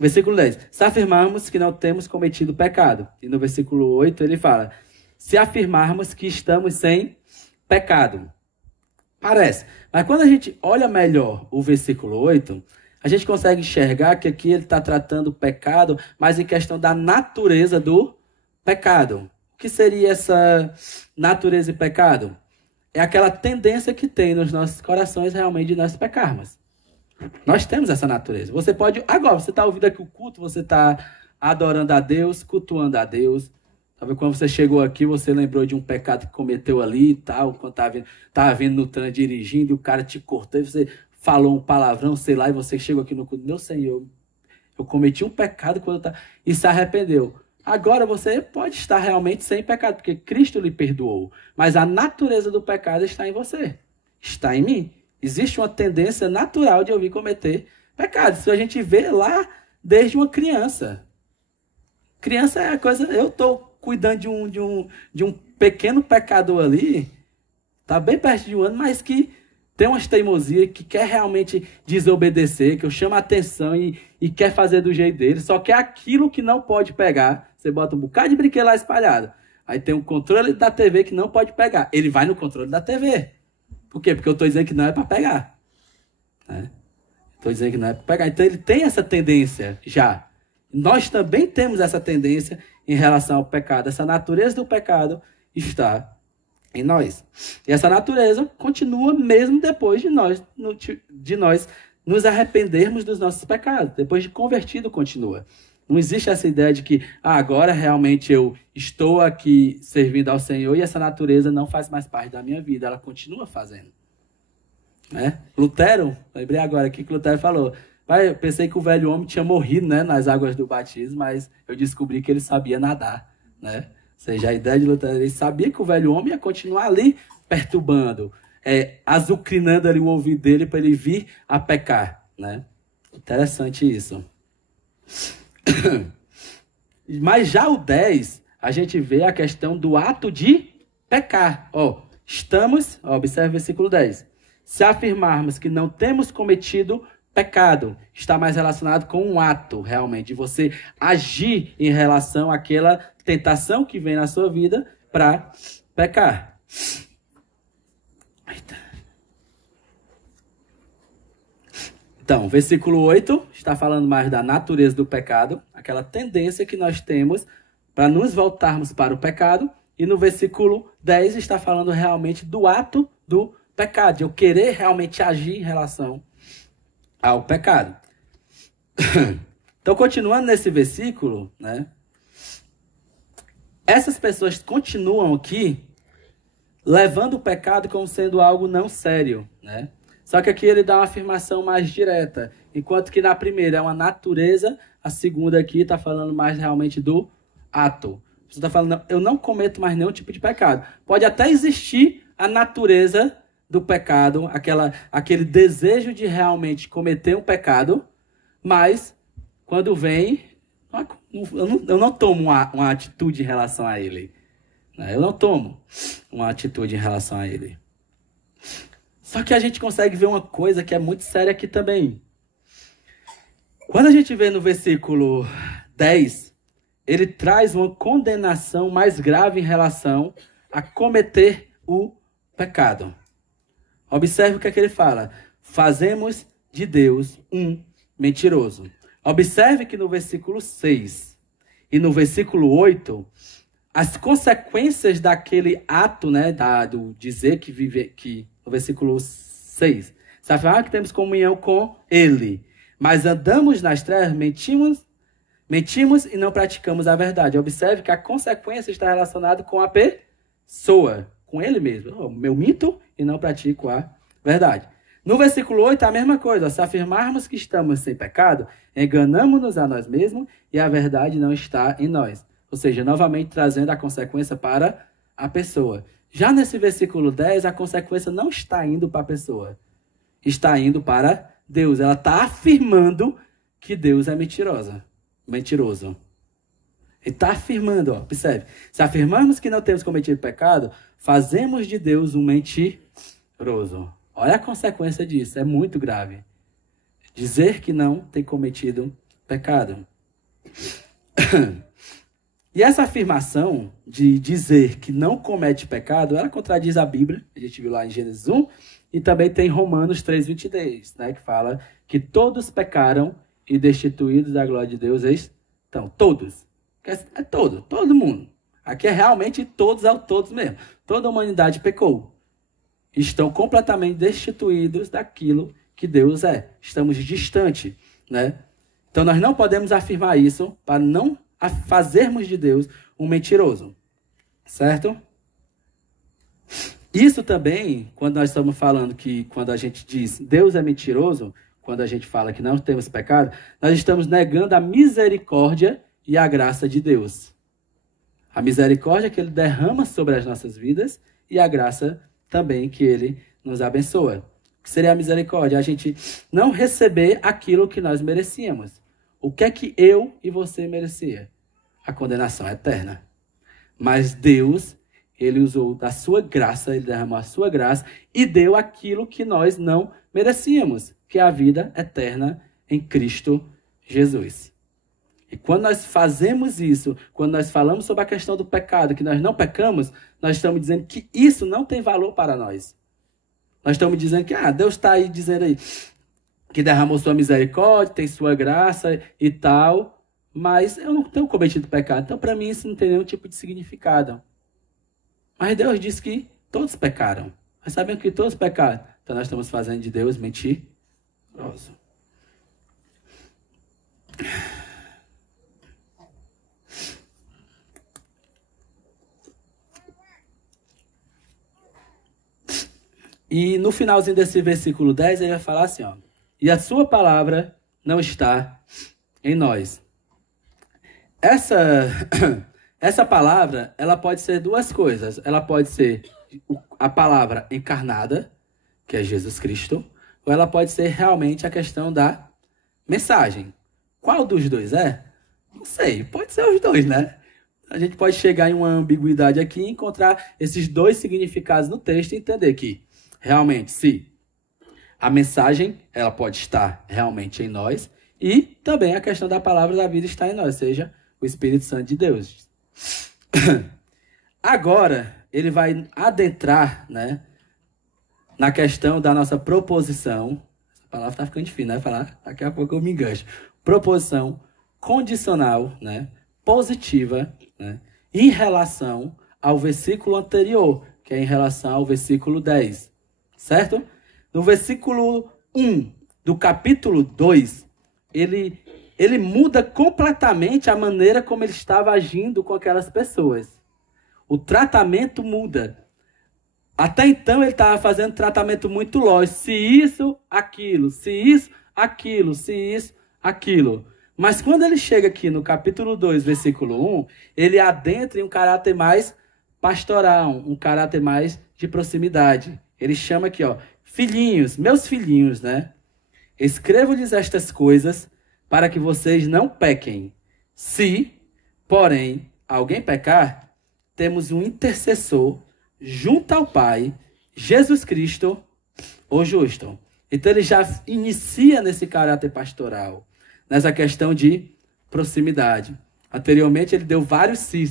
Versículo 10. Se afirmarmos que não temos cometido pecado. E no versículo 8 ele fala, se afirmarmos que estamos sem pecado. Parece. Mas quando a gente olha melhor o versículo 8, a gente consegue enxergar que aqui ele está tratando o pecado, mas em questão da natureza do pecado. O que seria essa natureza e pecado? É aquela tendência que tem nos nossos corações realmente de nós pecarmos. Nós temos essa natureza. Você pode, agora, você está ouvindo aqui o culto, você está adorando a Deus, cultuando a Deus. Talvez quando você chegou aqui, você lembrou de um pecado que cometeu ali e tal, quando estava vindo no trânsito dirigindo e o cara te cortou e você falou um palavrão, sei lá, e você chegou aqui no culto, meu Senhor, eu cometi um pecado quando eu e se arrependeu. Agora você pode estar realmente sem pecado, porque Cristo lhe perdoou. Mas a natureza do pecado está em você, está em mim. Existe uma tendência natural de eu vir cometer pecado. Isso a gente vê lá desde uma criança. Criança é a coisa... Eu estou cuidando de um pequeno pecador ali, está bem perto de um ano, mas que tem umas teimosias, que quer realmente desobedecer, que eu chamo a atenção e quer fazer do jeito dele, só que é aquilo que não pode pegar. Você bota um bocado de brinquedo lá espalhado. Aí tem um controle da TV que não pode pegar. Ele vai no controle da TV. Por quê? Porque eu estou dizendo que não é para pegar. Estou dizendo que não é para pegar. Então ele tem essa tendência já. Nós também temos essa tendência em relação ao pecado. Essa natureza do pecado está em nós. E essa natureza continua mesmo depois de nós nos arrependermos dos nossos pecados. Depois de convertido, continua. Não existe essa ideia de que agora realmente eu estou aqui servindo ao Senhor e essa natureza não faz mais parte da minha vida. Ela continua fazendo. Lutero, lembrei agora aqui que Lutero falou, eu pensei que o velho homem tinha morrido, nas águas do batismo, mas eu descobri que ele sabia nadar. Ou seja, a ideia de Lutero, ele sabia que o velho homem ia continuar ali perturbando, azucrinando ali o ouvido dele para ele vir a pecar. Interessante isso. Mas já o 10, a gente vê a questão do ato de pecar. Observe o versículo 10. Se afirmarmos que não temos cometido pecado, está mais relacionado com um ato, realmente, de você agir em relação àquela tentação que vem na sua vida para pecar. Então, versículo 8 está falando mais da natureza do pecado, aquela tendência que nós temos para nos voltarmos para o pecado. E no versículo 10 está falando realmente do ato do pecado, de eu querer realmente agir em relação ao pecado. Então, continuando nesse versículo, essas pessoas continuam aqui levando o pecado como sendo algo não sério, Só que aqui ele dá uma afirmação mais direta, enquanto que na primeira é uma natureza, a segunda aqui está falando mais realmente do ato. Você está falando, eu não cometo mais nenhum tipo de pecado. Pode até existir a natureza do pecado, aquele desejo de realmente cometer um pecado, mas quando vem, eu não tomo uma atitude em relação a ele. Eu não tomo uma atitude em relação a ele. Só que a gente consegue ver uma coisa que é muito séria aqui também. Quando a gente vê no versículo 10, ele traz uma condenação mais grave em relação a cometer o pecado. Observe o que é que ele fala. Fazemos de Deus um mentiroso. Observe que no versículo 6 e no versículo 8, as consequências daquele ato, do dizer que no versículo 6, se afirmar que temos comunhão com ele, mas andamos nas trevas, mentimos e não praticamos a verdade. Observe que a consequência está relacionada com a pessoa, com ele mesmo. Eu minto e não pratico a verdade. No versículo 8, a mesma coisa. Se afirmarmos que estamos sem pecado, enganamos-nos a nós mesmos e a verdade não está em nós. Ou seja, novamente trazendo a consequência para a pessoa. Já nesse versículo 10, a consequência não está indo para a pessoa. Está indo para Deus. Ela está afirmando que Deus é mentiroso. Ele está afirmando, observe. Se afirmarmos que não temos cometido pecado, fazemos de Deus um mentiroso. Olha a consequência disso, é muito grave. Dizer que não tem cometido pecado. E essa afirmação de dizer que não comete pecado, ela contradiz a Bíblia, a gente viu lá em Gênesis 1, e também tem Romanos 3:23, né, que fala que todos pecaram e destituídos da glória de Deus estão. Todos. É todo mundo. Aqui é realmente todos ao todos mesmo. Toda a humanidade pecou. Estão completamente destituídos daquilo que Deus é. Estamos distantes, né? Então nós não podemos afirmar isso para não fazermos de Deus um mentiroso. Certo? Isso também, quando nós estamos falando que, quando a gente diz Deus é mentiroso, quando a gente fala que não temos pecado, nós estamos negando a misericórdia e a graça de Deus. A misericórdia que Ele derrama sobre as nossas vidas e a graça também que Ele nos abençoa. O que seria a misericórdia? A gente não receber aquilo que nós merecíamos. O que é que eu e você merecia? A condenação eterna. Mas Deus, Ele usou da sua graça, Ele derramou a sua graça e deu aquilo que nós não merecíamos, que é a vida eterna em Cristo Jesus. E quando nós fazemos isso, quando nós falamos sobre a questão do pecado, que nós não pecamos, nós estamos dizendo que isso não tem valor para nós. Nós estamos dizendo que Deus está aí dizendo aí que derramou sua misericórdia, tem sua graça e tal, mas eu não tenho cometido pecado. Então, para mim, isso não tem nenhum tipo de significado. Mas Deus disse que todos pecaram. Mas sabemos que todos pecaram. Então, nós estamos fazendo de Deus mentiroso. E no finalzinho desse versículo 10, ele vai falar assim, ó. E a sua palavra não está em nós. Essa palavra, ela pode ser duas coisas. Ela pode ser a palavra encarnada, que é Jesus Cristo, ou ela pode ser realmente a questão da mensagem. Qual dos dois é? Não sei, pode ser os dois, né? A gente pode chegar em uma ambiguidade aqui e encontrar esses dois significados no texto e entender que, realmente, se a mensagem, ela pode estar realmente em nós, e também a questão da palavra da vida está em nós, ou seja, o Espírito Santo de Deus. Agora, ele vai adentrar, né, na questão da nossa proposição. Essa palavra está ficando difícil, né? Falar, daqui a pouco eu me engancho. Proposição condicional, né, positiva, né, em relação ao versículo anterior, que é em relação ao versículo 10. Certo? No versículo 1 do capítulo 2, ele muda completamente a maneira como ele estava agindo com aquelas pessoas. O tratamento muda. Até então ele estava fazendo tratamento muito lógico. Se isso, aquilo. Se isso, aquilo. Se isso, aquilo. Mas quando ele chega aqui no capítulo 2, versículo 1, ele adentra em um caráter mais pastoral, um caráter mais de proximidade. Ele chama aqui, ó, filhinhos, meus filhinhos, né? Escrevo-lhes estas coisas para que vocês não pequem. Se, porém, alguém pecar, temos um intercessor junto ao Pai, Jesus Cristo, o justo. Então ele já inicia nesse caráter pastoral, nessa questão de proximidade. Anteriormente ele deu vários se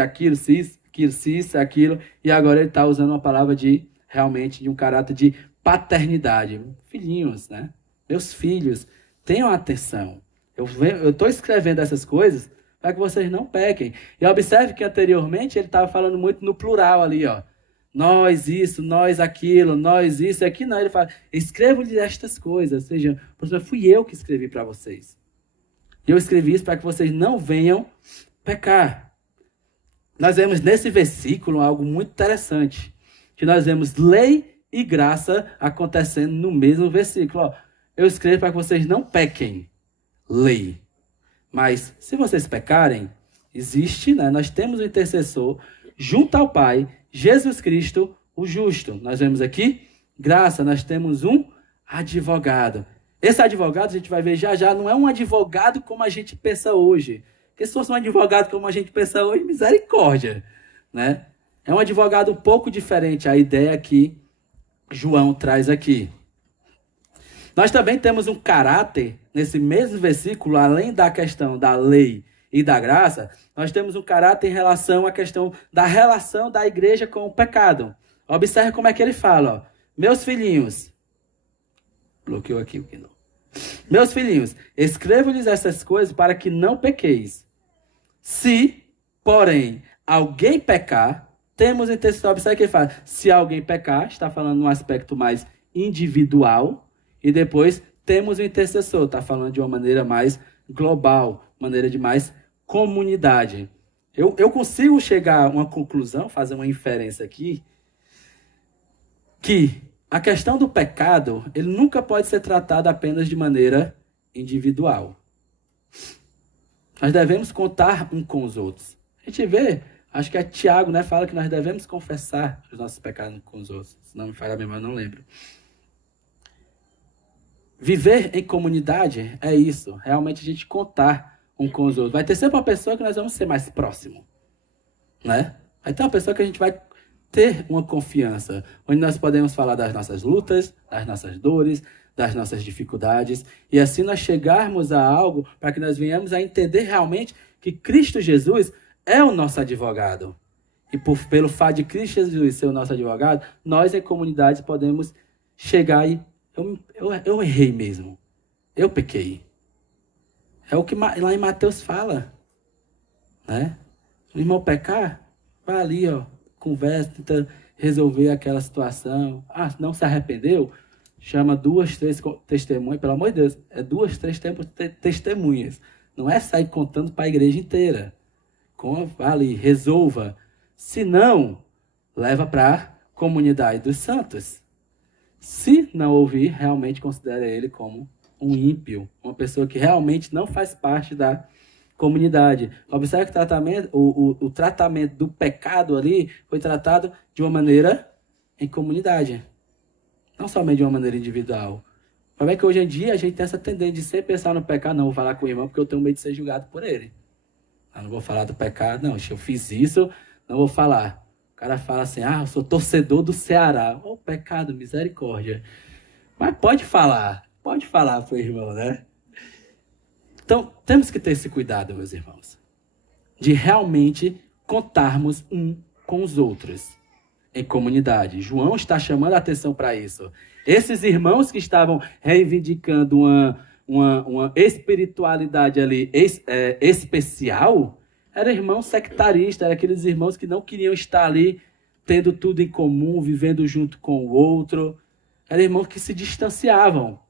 aquilo, se aquilo, e agora ele está usando uma palavra de realmente de um caráter de paternidade. Filhinhos, né? Meus filhos, tenham atenção. Eu estou escrevendo essas coisas para que vocês não pequem. E observe que anteriormente ele estava falando muito no plural ali, ó. Nós isso, nós aquilo, nós isso, aqui não. Ele fala, escrevo-lhes estas coisas. Ou seja, fui eu que escrevi para vocês. E eu escrevi isso para que vocês não venham pecar. Nós vemos nesse versículo algo muito interessante. Que nós vemos lei e graça acontecendo no mesmo versículo. Ó, eu escrevo para que vocês não pequem. Lei. Mas se vocês pecarem, existe, né? Nós temos um intercessor junto ao Pai, Jesus Cristo, o justo. Nós vemos aqui, graça, nós temos um advogado. Esse advogado, a gente vai ver já, não é um advogado como a gente pensa hoje. Porque se fosse um advogado como a gente pensa hoje, misericórdia, né? É um advogado um pouco diferente, a ideia que João traz aqui. Nós também temos um caráter, nesse mesmo versículo, além da questão da lei e da graça, nós temos um caráter em relação à questão da igreja com o pecado. Observe como é que ele fala, ó. Meus filhinhos, bloqueou aqui o que não. Meus filhinhos, escrevo-lhes essas coisas para que não pequeis. Se, porém, alguém pecar, temos intenção, observe que ele fala, se alguém pecar, está falando num aspecto mais individual, e depois temos o intercessor, está falando de uma maneira mais global, maneira de mais comunidade. Eu consigo chegar a uma conclusão, fazer uma inferência aqui, que a questão do pecado, ele nunca pode ser tratado apenas de maneira individual. Nós devemos contar um com os outros. A gente vê, acho que é Tiago, né, fala que nós devemos confessar os nossos pecados com os outros. Se não me falha a memória, não lembro. Viver em comunidade é isso. Realmente a gente contar um com os outros. Vai ter sempre uma pessoa que nós vamos ser mais próximo, né? Vai ter uma pessoa que a gente vai ter uma confiança, onde nós podemos falar das nossas lutas, das nossas dores, das nossas dificuldades, e assim nós chegarmos a algo para que nós venhamos a entender realmente que Cristo Jesus é o nosso advogado. E pelo fato de Cristo Jesus ser o nosso advogado, nós em comunidade podemos chegar e eu errei mesmo. Eu pequei. É o que lá em Mateus fala, né? O irmão pecar, vai ali, ó, conversa, tenta resolver aquela situação. Ah, não se arrependeu? Chama 2, 3 testemunhas, pelo amor de Deus, é 2, 3 testemunhas. Não é sair contando para a igreja inteira. Vai ali, resolva. Se não, leva para a comunidade dos santos. Se não ouvir, realmente considera ele como um ímpio, uma pessoa que realmente não faz parte da comunidade. Observe que o tratamento do pecado ali foi tratado de uma maneira em comunidade, não somente de uma maneira individual. O problema é que hoje em dia a gente tem essa tendência de sempre pensar no pecado, não vou falar com o irmão porque eu tenho medo de ser julgado por ele. Eu não vou falar do pecado, não, se eu fiz isso, não vou falar. O cara fala assim, eu sou torcedor do Ceará. Ô, pecado, misericórdia. Mas pode falar pro irmão, né? Então, temos que ter esse cuidado, meus irmãos, de realmente contarmos um com os outros em comunidade. João está chamando a atenção para isso. Esses irmãos que estavam reivindicando uma espiritualidade ali especial, eram irmãos sectaristas, eram aqueles irmãos que não queriam estar ali tendo tudo em comum, vivendo junto com o outro. Eram irmãos que se distanciavam.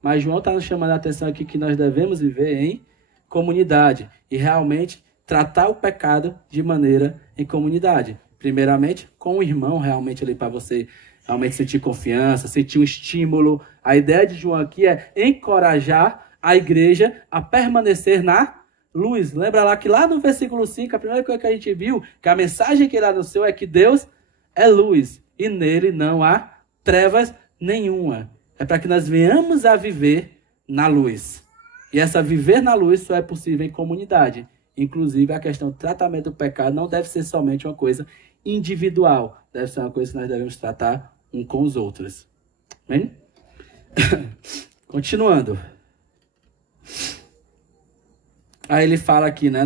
Mas João está nos chamando a atenção aqui que nós devemos viver em comunidade e realmente tratar o pecado de maneira em comunidade. Primeiramente, com o irmão realmente ali para você realmente sentir confiança, sentir um estímulo. A ideia de João aqui é encorajar a igreja a permanecer na luz. Lembra lá que lá no versículo 5, a primeira coisa que a gente viu, que a mensagem que ele anunciou é que Deus é luz e nele não há trevas nenhuma. É para que nós venhamos a viver na luz. E essa viver na luz só é possível em comunidade. Inclusive, a questão do tratamento do pecado não deve ser somente uma coisa individual. Deve ser uma coisa que nós devemos tratar um com os outros. Bem? Continuando. Aí ele fala aqui, né,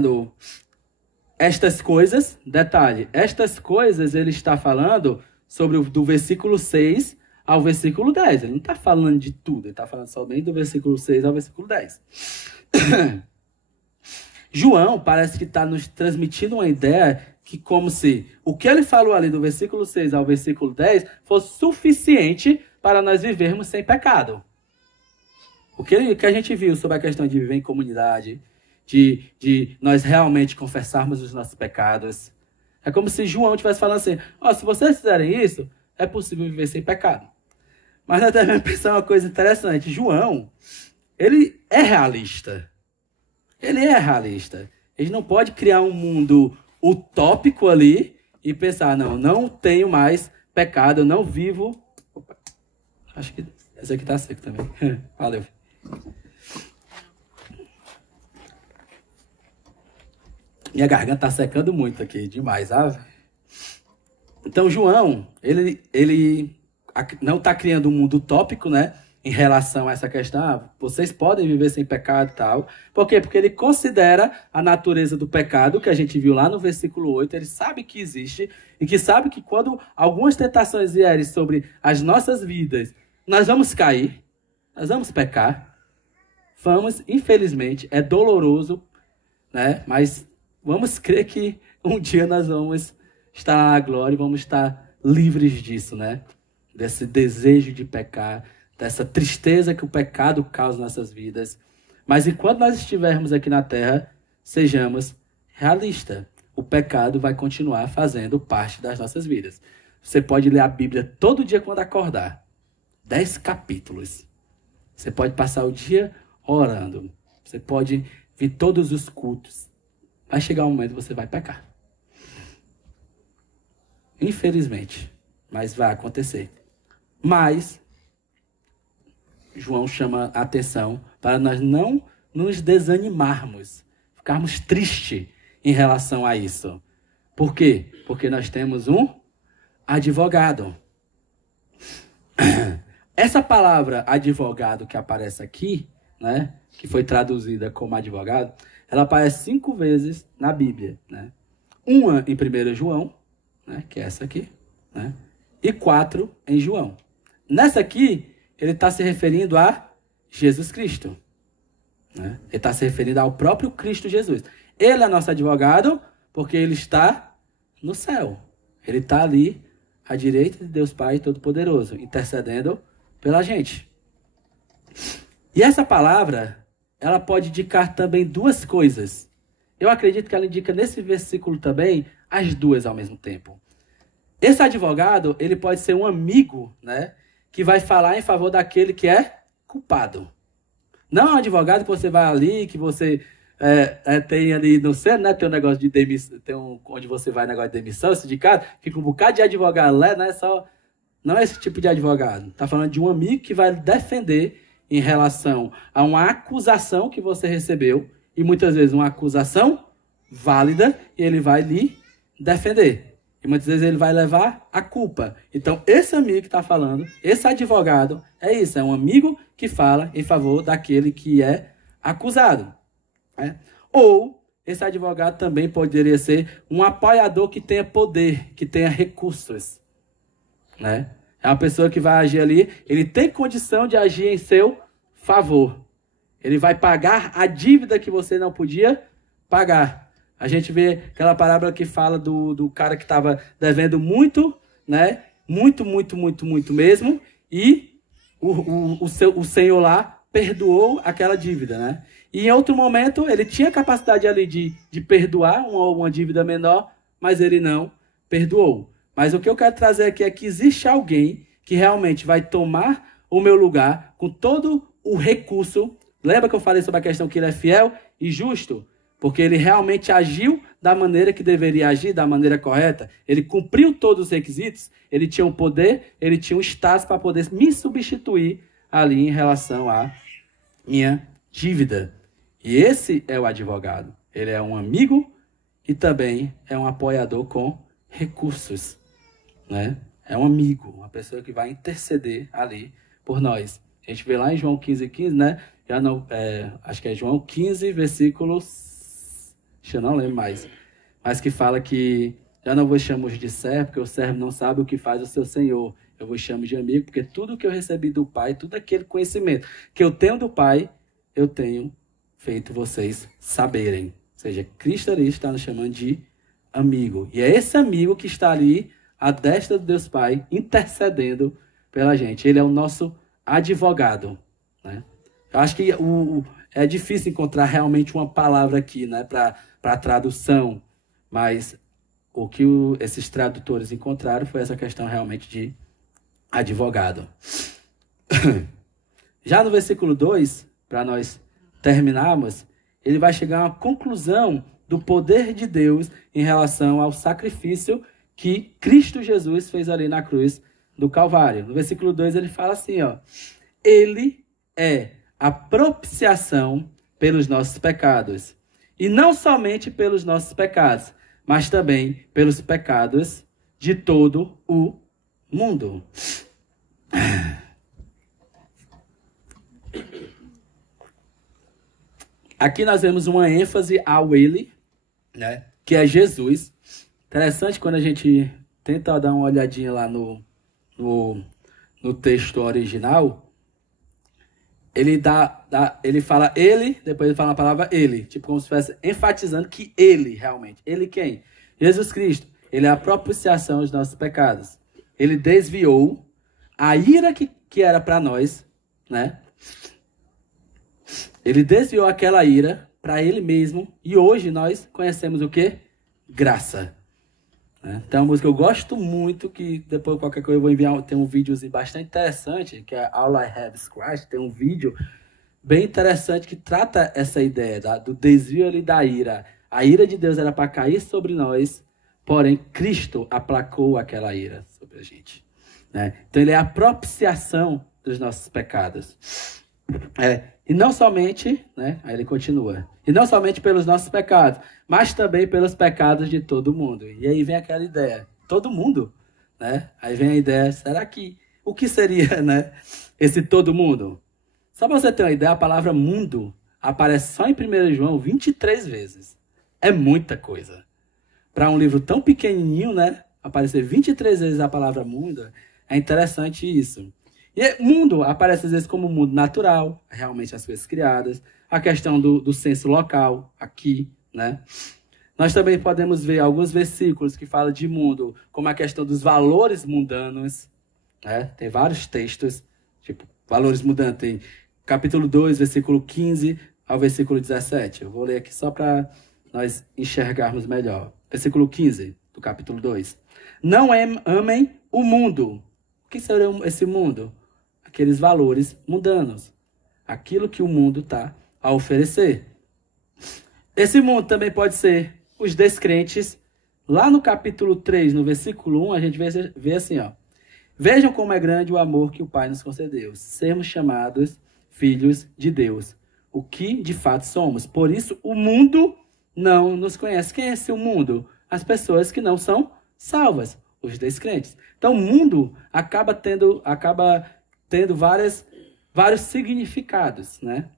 estas coisas, detalhe, estas coisas ele está falando sobre do versículo 6 ao versículo 10. Ele não está falando de tudo, ele está falando somente do versículo 6 ao versículo 10. João parece que está nos transmitindo uma ideia que como se o que ele falou ali do versículo 6 ao versículo 10 fosse suficiente para nós vivermos sem pecado. O que a gente viu sobre a questão de viver em comunidade, de nós realmente confessarmos os nossos pecados. É como se João estivesse falando assim, se vocês fizerem isso, é possível viver sem pecado. Mas nós devemos pensar uma coisa interessante. João, ele é realista. Ele é realista. Ele não pode criar um mundo utópico ali e pensar, não tenho mais pecado, eu não vivo... Opa, acho que esse aqui está seco também. Valeu. Minha garganta está secando muito aqui, demais, sabe? Então, João, ele não está criando um mundo utópico, né? em relação a essa questão, vocês podem viver sem pecado e tal. Por quê? Porque ele considera a natureza do pecado, que a gente viu lá no versículo 8, ele sabe que existe, e que sabe que quando algumas tentações vierem sobre as nossas vidas, nós vamos cair, nós vamos pecar, vamos, infelizmente, é doloroso, né? Mas vamos crer que um dia nós vamos estar na glória e vamos estar livres disso, né? Desse desejo de pecar, dessa tristeza que o pecado causa nas nossas vidas. Mas enquanto nós estivermos aqui na terra, sejamos realistas. O pecado vai continuar fazendo parte das nossas vidas. Você pode ler a Bíblia todo dia quando acordar. 10 capítulos. Você pode passar o dia orando. Você pode vir todos os cultos. Vai chegar um momento que você vai pecar. Infelizmente. Mas vai acontecer. Mas João chama a atenção para nós não nos desanimarmos, ficarmos tristes em relação a isso. Por quê? Porque nós temos um advogado. Essa palavra advogado que aparece aqui, né, que foi traduzida como advogado, ela aparece 5 vezes na Bíblia. Né? Uma em 1 João, né, que é essa aqui, né, e 4 em João. Nessa aqui, ele está se referindo a Jesus Cristo. Né? Ele está se referindo ao próprio Cristo Jesus. Ele é nosso advogado porque ele está no céu. Ele está ali à direita de Deus Pai Todo-Poderoso, intercedendo pela gente. E essa palavra, ela pode indicar também 2 coisas. Eu acredito que ela indica nesse versículo também as 2 ao mesmo tempo. Esse advogado, ele pode ser um amigo, né? Que vai falar em favor daquele que é culpado. Não é um advogado que você vai ali, que você tem ali no centro, né? Tem um negócio de demissão, onde você vai negócio de demissão, sindicato, fica um bocado de advogado lá, né? Não é esse tipo de advogado. Está falando de um amigo que vai defender em relação a uma acusação que você recebeu, e muitas vezes uma acusação válida, e ele vai lhe defender. E muitas vezes ele vai levar a culpa. Então, esse amigo que está falando, esse advogado, é isso. É um amigo que fala em favor daquele que é acusado. Né? Ou, esse advogado também poderia ser um apoiador que tenha poder, que tenha recursos. Né? É uma pessoa que vai agir ali, ele tem condição de agir em seu favor. Ele vai pagar a dívida que você não podia pagar. A gente vê aquela parábola que fala do cara que estava devendo muito, né? Muito mesmo. E o Senhor lá perdoou aquela dívida, né? E em outro momento, ele tinha capacidade ali de perdoar uma dívida menor, mas ele não perdoou. Mas o que eu quero trazer aqui é que existe alguém que realmente vai tomar o meu lugar com todo o recurso. Lembra que eu falei sobre a questão que ele é fiel e justo? Porque ele realmente agiu da maneira que deveria agir, da maneira correta. Ele cumpriu todos os requisitos, ele tinha um poder, ele tinha um status para poder me substituir ali em relação à minha dívida. E esse é o advogado. Ele é um amigo e também é um apoiador com recursos. Né? É um amigo, uma pessoa que vai interceder ali por nós. A gente vê lá em João 15:15, né? Já não, acho que é João 15, versículos... eu não lembro mais, mas que fala que já não vos chamo de servo, porque o servo não sabe o que faz o seu senhor. Eu vos chamo de amigo, porque tudo que eu recebi do Pai, tudo aquele conhecimento que eu tenho do Pai, eu tenho feito vocês saberem. Ou seja, Cristo ali está nos chamando de amigo. E é esse amigo que está ali, à destra do Deus Pai, intercedendo pela gente. Ele é o nosso advogado. Né? Eu acho que é difícil encontrar realmente uma palavra aqui, né, para a tradução, mas o que esses tradutores encontraram foi essa questão realmente de advogado. Já no versículo 2, para nós terminarmos, ele vai chegar a uma conclusão do poder de Deus em relação ao sacrifício que Cristo Jesus fez ali na cruz do Calvário. No versículo 2 ele fala assim, ó, ele é a propiciação pelos nossos pecados. E não somente pelos nossos pecados, mas também pelos pecados de todo o mundo. Aqui nós vemos uma ênfase ao ele, né? Que é Jesus. Interessante quando a gente tenta dar uma olhadinha lá no texto original, ele fala ele, depois ele fala a palavra ele, tipo como se estivesse enfatizando que ele realmente, ele quem? Jesus Cristo, ele é a propiciação dos nossos pecados. Ele desviou a ira que era para nós, né? Ele desviou aquela ira para ele mesmo e hoje nós conhecemos o quê? Graça. Tem uma música que eu gosto muito, que depois qualquer coisa eu vou enviar, tem um videozinho bastante interessante, que é All I Have is Christ, tem um vídeo bem interessante que trata essa ideia do desvio ali da ira. A ira de Deus era para cair sobre nós, porém Cristo aplacou aquela ira sobre a gente. Né? Então ele é a propiciação dos nossos pecados. E não somente, né? Aí ele continua, e não somente pelos nossos pecados, mas também pelos pecados de todo mundo. E aí vem aquela ideia, todo mundo, né? Aí vem a ideia, será que, o que seria, né? Esse todo mundo? Só para você ter uma ideia, a palavra mundo aparece só em 1 João 23 vezes. É muita coisa. Para um livro tão pequenininho, né? Aparecer 23 vezes a palavra mundo, é interessante isso. E mundo aparece às vezes como mundo natural, realmente as coisas criadas, a questão do senso local, aqui, né? Nós também podemos ver alguns versículos que falam de mundo, como a questão dos valores mundanos, né? Tem vários textos, tipo, valores mundanos, tem capítulo 2, versículo 15 ao versículo 17. Eu vou ler aqui só para nós enxergarmos melhor. Versículo 15 do capítulo 2. Não amem o mundo. O que seria esse mundo? Aqueles valores mundanos. Aquilo que o mundo está a oferecer. Esse mundo também pode ser os descrentes. Lá no capítulo 3, no versículo 1, a gente vê assim, ó. Vejam como é grande o amor que o Pai nos concedeu. Sermos chamados filhos de Deus. O que de fato somos. Por isso, o mundo não nos conhece. Quem é esse o mundo? As pessoas que não são salvas. Os descrentes. Então, o mundo acaba tendo vários significados, né?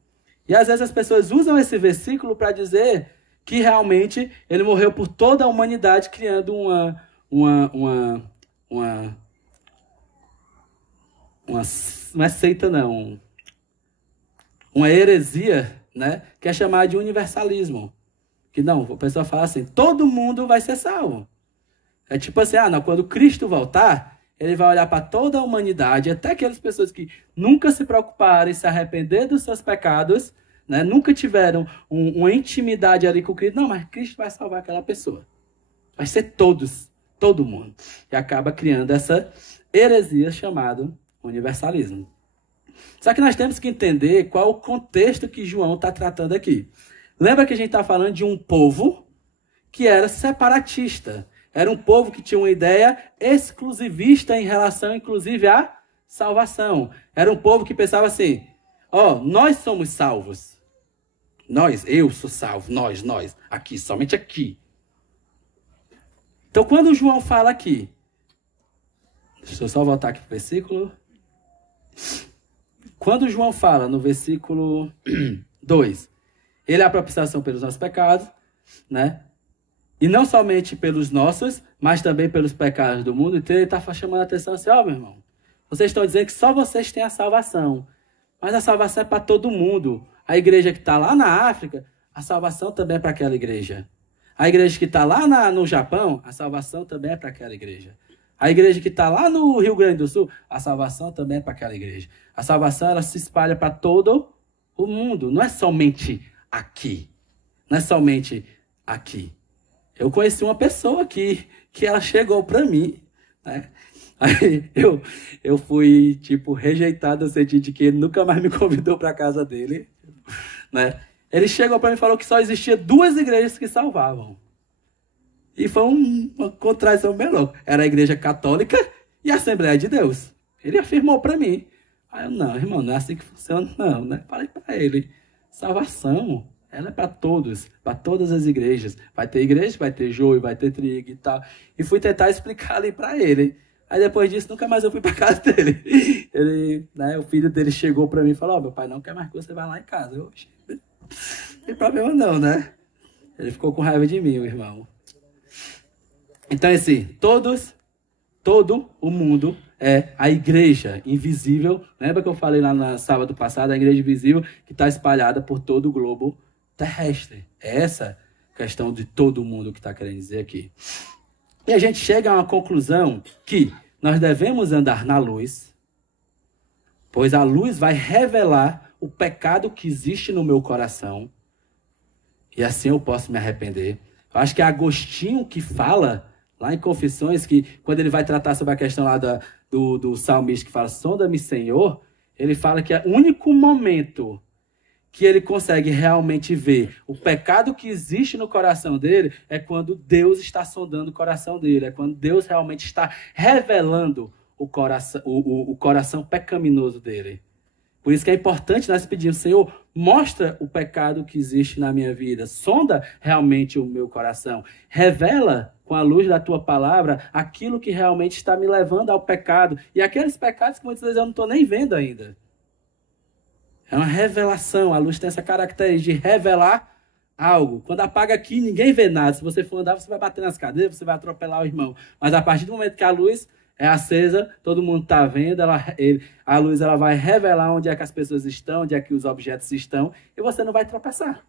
E às vezes as pessoas usam esse versículo para dizer que realmente ele morreu por toda a humanidade, criando não é seita não, uma heresia, né? Que é chamada de universalismo. Que não, a pessoa fala assim, todo mundo vai ser salvo. É tipo assim, quando Cristo voltar, ele vai olhar para toda a humanidade, até aquelas pessoas que nunca se preocuparam em se arrepender dos seus pecados, né? Nunca tiveram uma intimidade ali com Cristo. Não, mas Cristo vai salvar aquela pessoa. Vai ser todos, todo mundo. E acaba criando essa heresia chamada universalismo. Só que nós temos que entender qual o contexto que João está tratando aqui. Lembra que a gente está falando de um povo que era separatista. Era um povo que tinha uma ideia exclusivista em relação, inclusive, à salvação. Era um povo que pensava assim, nós somos salvos. Eu sou salvo, nós, aqui, somente aqui. Então, quando João fala aqui, deixa eu só voltar aqui para o versículo. Quando João fala no versículo 2, ele é a propiciação pelos nossos pecados, né? E não somente pelos nossos, mas também pelos pecados do mundo. Então ele está chamando a atenção assim, meu irmão, vocês estão dizendo que só vocês têm a salvação. Mas a salvação é para todo mundo. A igreja que está lá na África, a salvação também é para aquela igreja. A igreja que está lá no Japão, a salvação também é para aquela igreja. A igreja que está lá no Rio Grande do Sul, a salvação também é para aquela igreja. A salvação, ela se espalha para todo o mundo. Não é somente aqui. Não é somente aqui. Eu conheci uma pessoa que ela chegou para mim, né? Aí eu fui, rejeitado no sentido de que ele nunca mais me convidou para a casa dele, né? Ele chegou para mim e falou que só existia 2 igrejas que salvavam. E foi uma contradição bem louca. Era a Igreja Católica e a Assembleia de Deus. Ele afirmou para mim. Aí eu, não, irmão, não é assim que funciona, não, né? Falei para ele, salvação, ela é para todos, para todas as igrejas. Vai ter igreja, vai ter joio, vai ter trigo e tal. E fui tentar explicar ali para ele. Aí depois disso, nunca mais eu fui para casa dele. Ele, né, o filho dele chegou para mim e falou, meu pai não quer mais que você vá lá em casa. Eu, Não tem problema não, né? Ele ficou com raiva de mim, o irmão. Então, assim, todo o mundo é a igreja invisível. Lembra que eu falei lá na sábado passado, a igreja invisível que está espalhada por todo o globo terrestre. É essa questão de todo mundo que está querendo dizer aqui. E a gente chega a uma conclusão que nós devemos andar na luz, pois a luz vai revelar o pecado que existe no meu coração, e assim eu posso me arrepender. Eu acho que é Agostinho que fala, lá em Confissões, que quando ele vai tratar sobre a questão lá do salmista que fala, sonda-me, Senhor, ele fala que é o único momento que ele consegue realmente ver o pecado que existe no coração dele é quando Deus está sondando o coração dele, é quando Deus realmente está revelando o coração pecaminoso dele. Por isso que é importante nós pedirmos, Senhor, mostra o pecado que existe na minha vida, sonda realmente o meu coração, revela com a luz da tua palavra aquilo que realmente está me levando ao pecado, e aqueles pecados que muitas vezes eu não estou nem vendo ainda. É uma revelação, a luz tem essa característica de revelar algo. Quando apaga aqui, ninguém vê nada. Se você for andar, você vai bater nas cadeiras, você vai atropelar o irmão. Mas a partir do momento que a luz é acesa, todo mundo está vendo, a luz ela vai revelar onde é que as pessoas estão, onde é que os objetos estão, e você não vai tropeçar.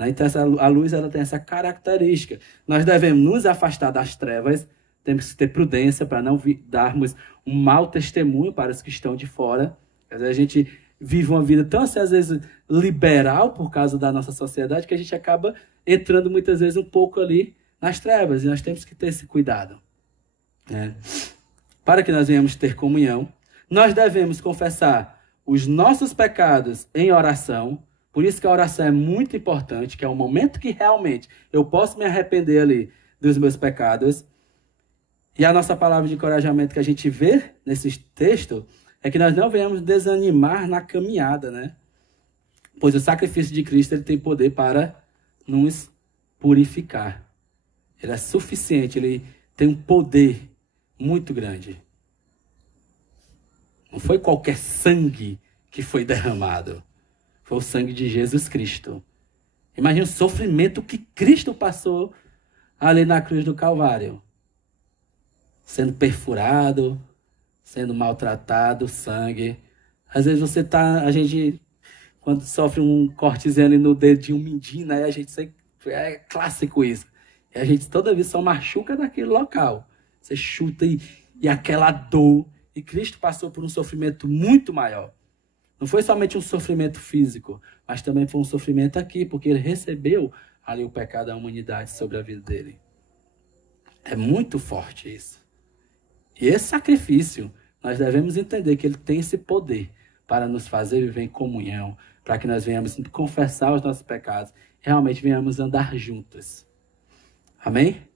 Então a luz ela tem essa característica. Nós devemos nos afastar das trevas, temos que ter prudência para não darmos um mau testemunho para os que estão de fora. Às vezes a gente vive uma vida tão, assim, às vezes, liberal por causa da nossa sociedade, que a gente acaba entrando muitas vezes um pouco ali nas trevas, e nós temos que ter esse cuidado. Para que nós venhamos ter comunhão, nós devemos confessar os nossos pecados em oração. Por isso que a oração é muito importante, que é o momento que realmente eu posso me arrepender ali dos meus pecados. E a nossa palavra de encorajamento que a gente vê nesse texto é que nós não venhamos desanimar na caminhada, né? Pois o sacrifício de Cristo ele tem poder para nos purificar. Ele é suficiente, ele tem um poder muito grande. Não foi qualquer sangue que foi derramado. Foi o sangue de Jesus Cristo. Imagina o sofrimento que Cristo passou ali na cruz do Calvário. Sendo perfurado, sendo maltratado, sangue. Às vezes a gente, quando sofre um cortezinho ali no dedinho mindinho, né, a gente é clássico isso. E a gente toda vez só machuca naquele local. Você chuta e aquela dor. E Cristo passou por um sofrimento muito maior. Não foi somente um sofrimento físico, mas também foi um sofrimento aqui, porque ele recebeu ali o pecado da humanidade sobre a vida dele. É muito forte isso. E esse sacrifício, nós devemos entender que ele tem esse poder para nos fazer viver em comunhão, para que nós venhamos confessar os nossos pecados, realmente venhamos andar juntos. Amém?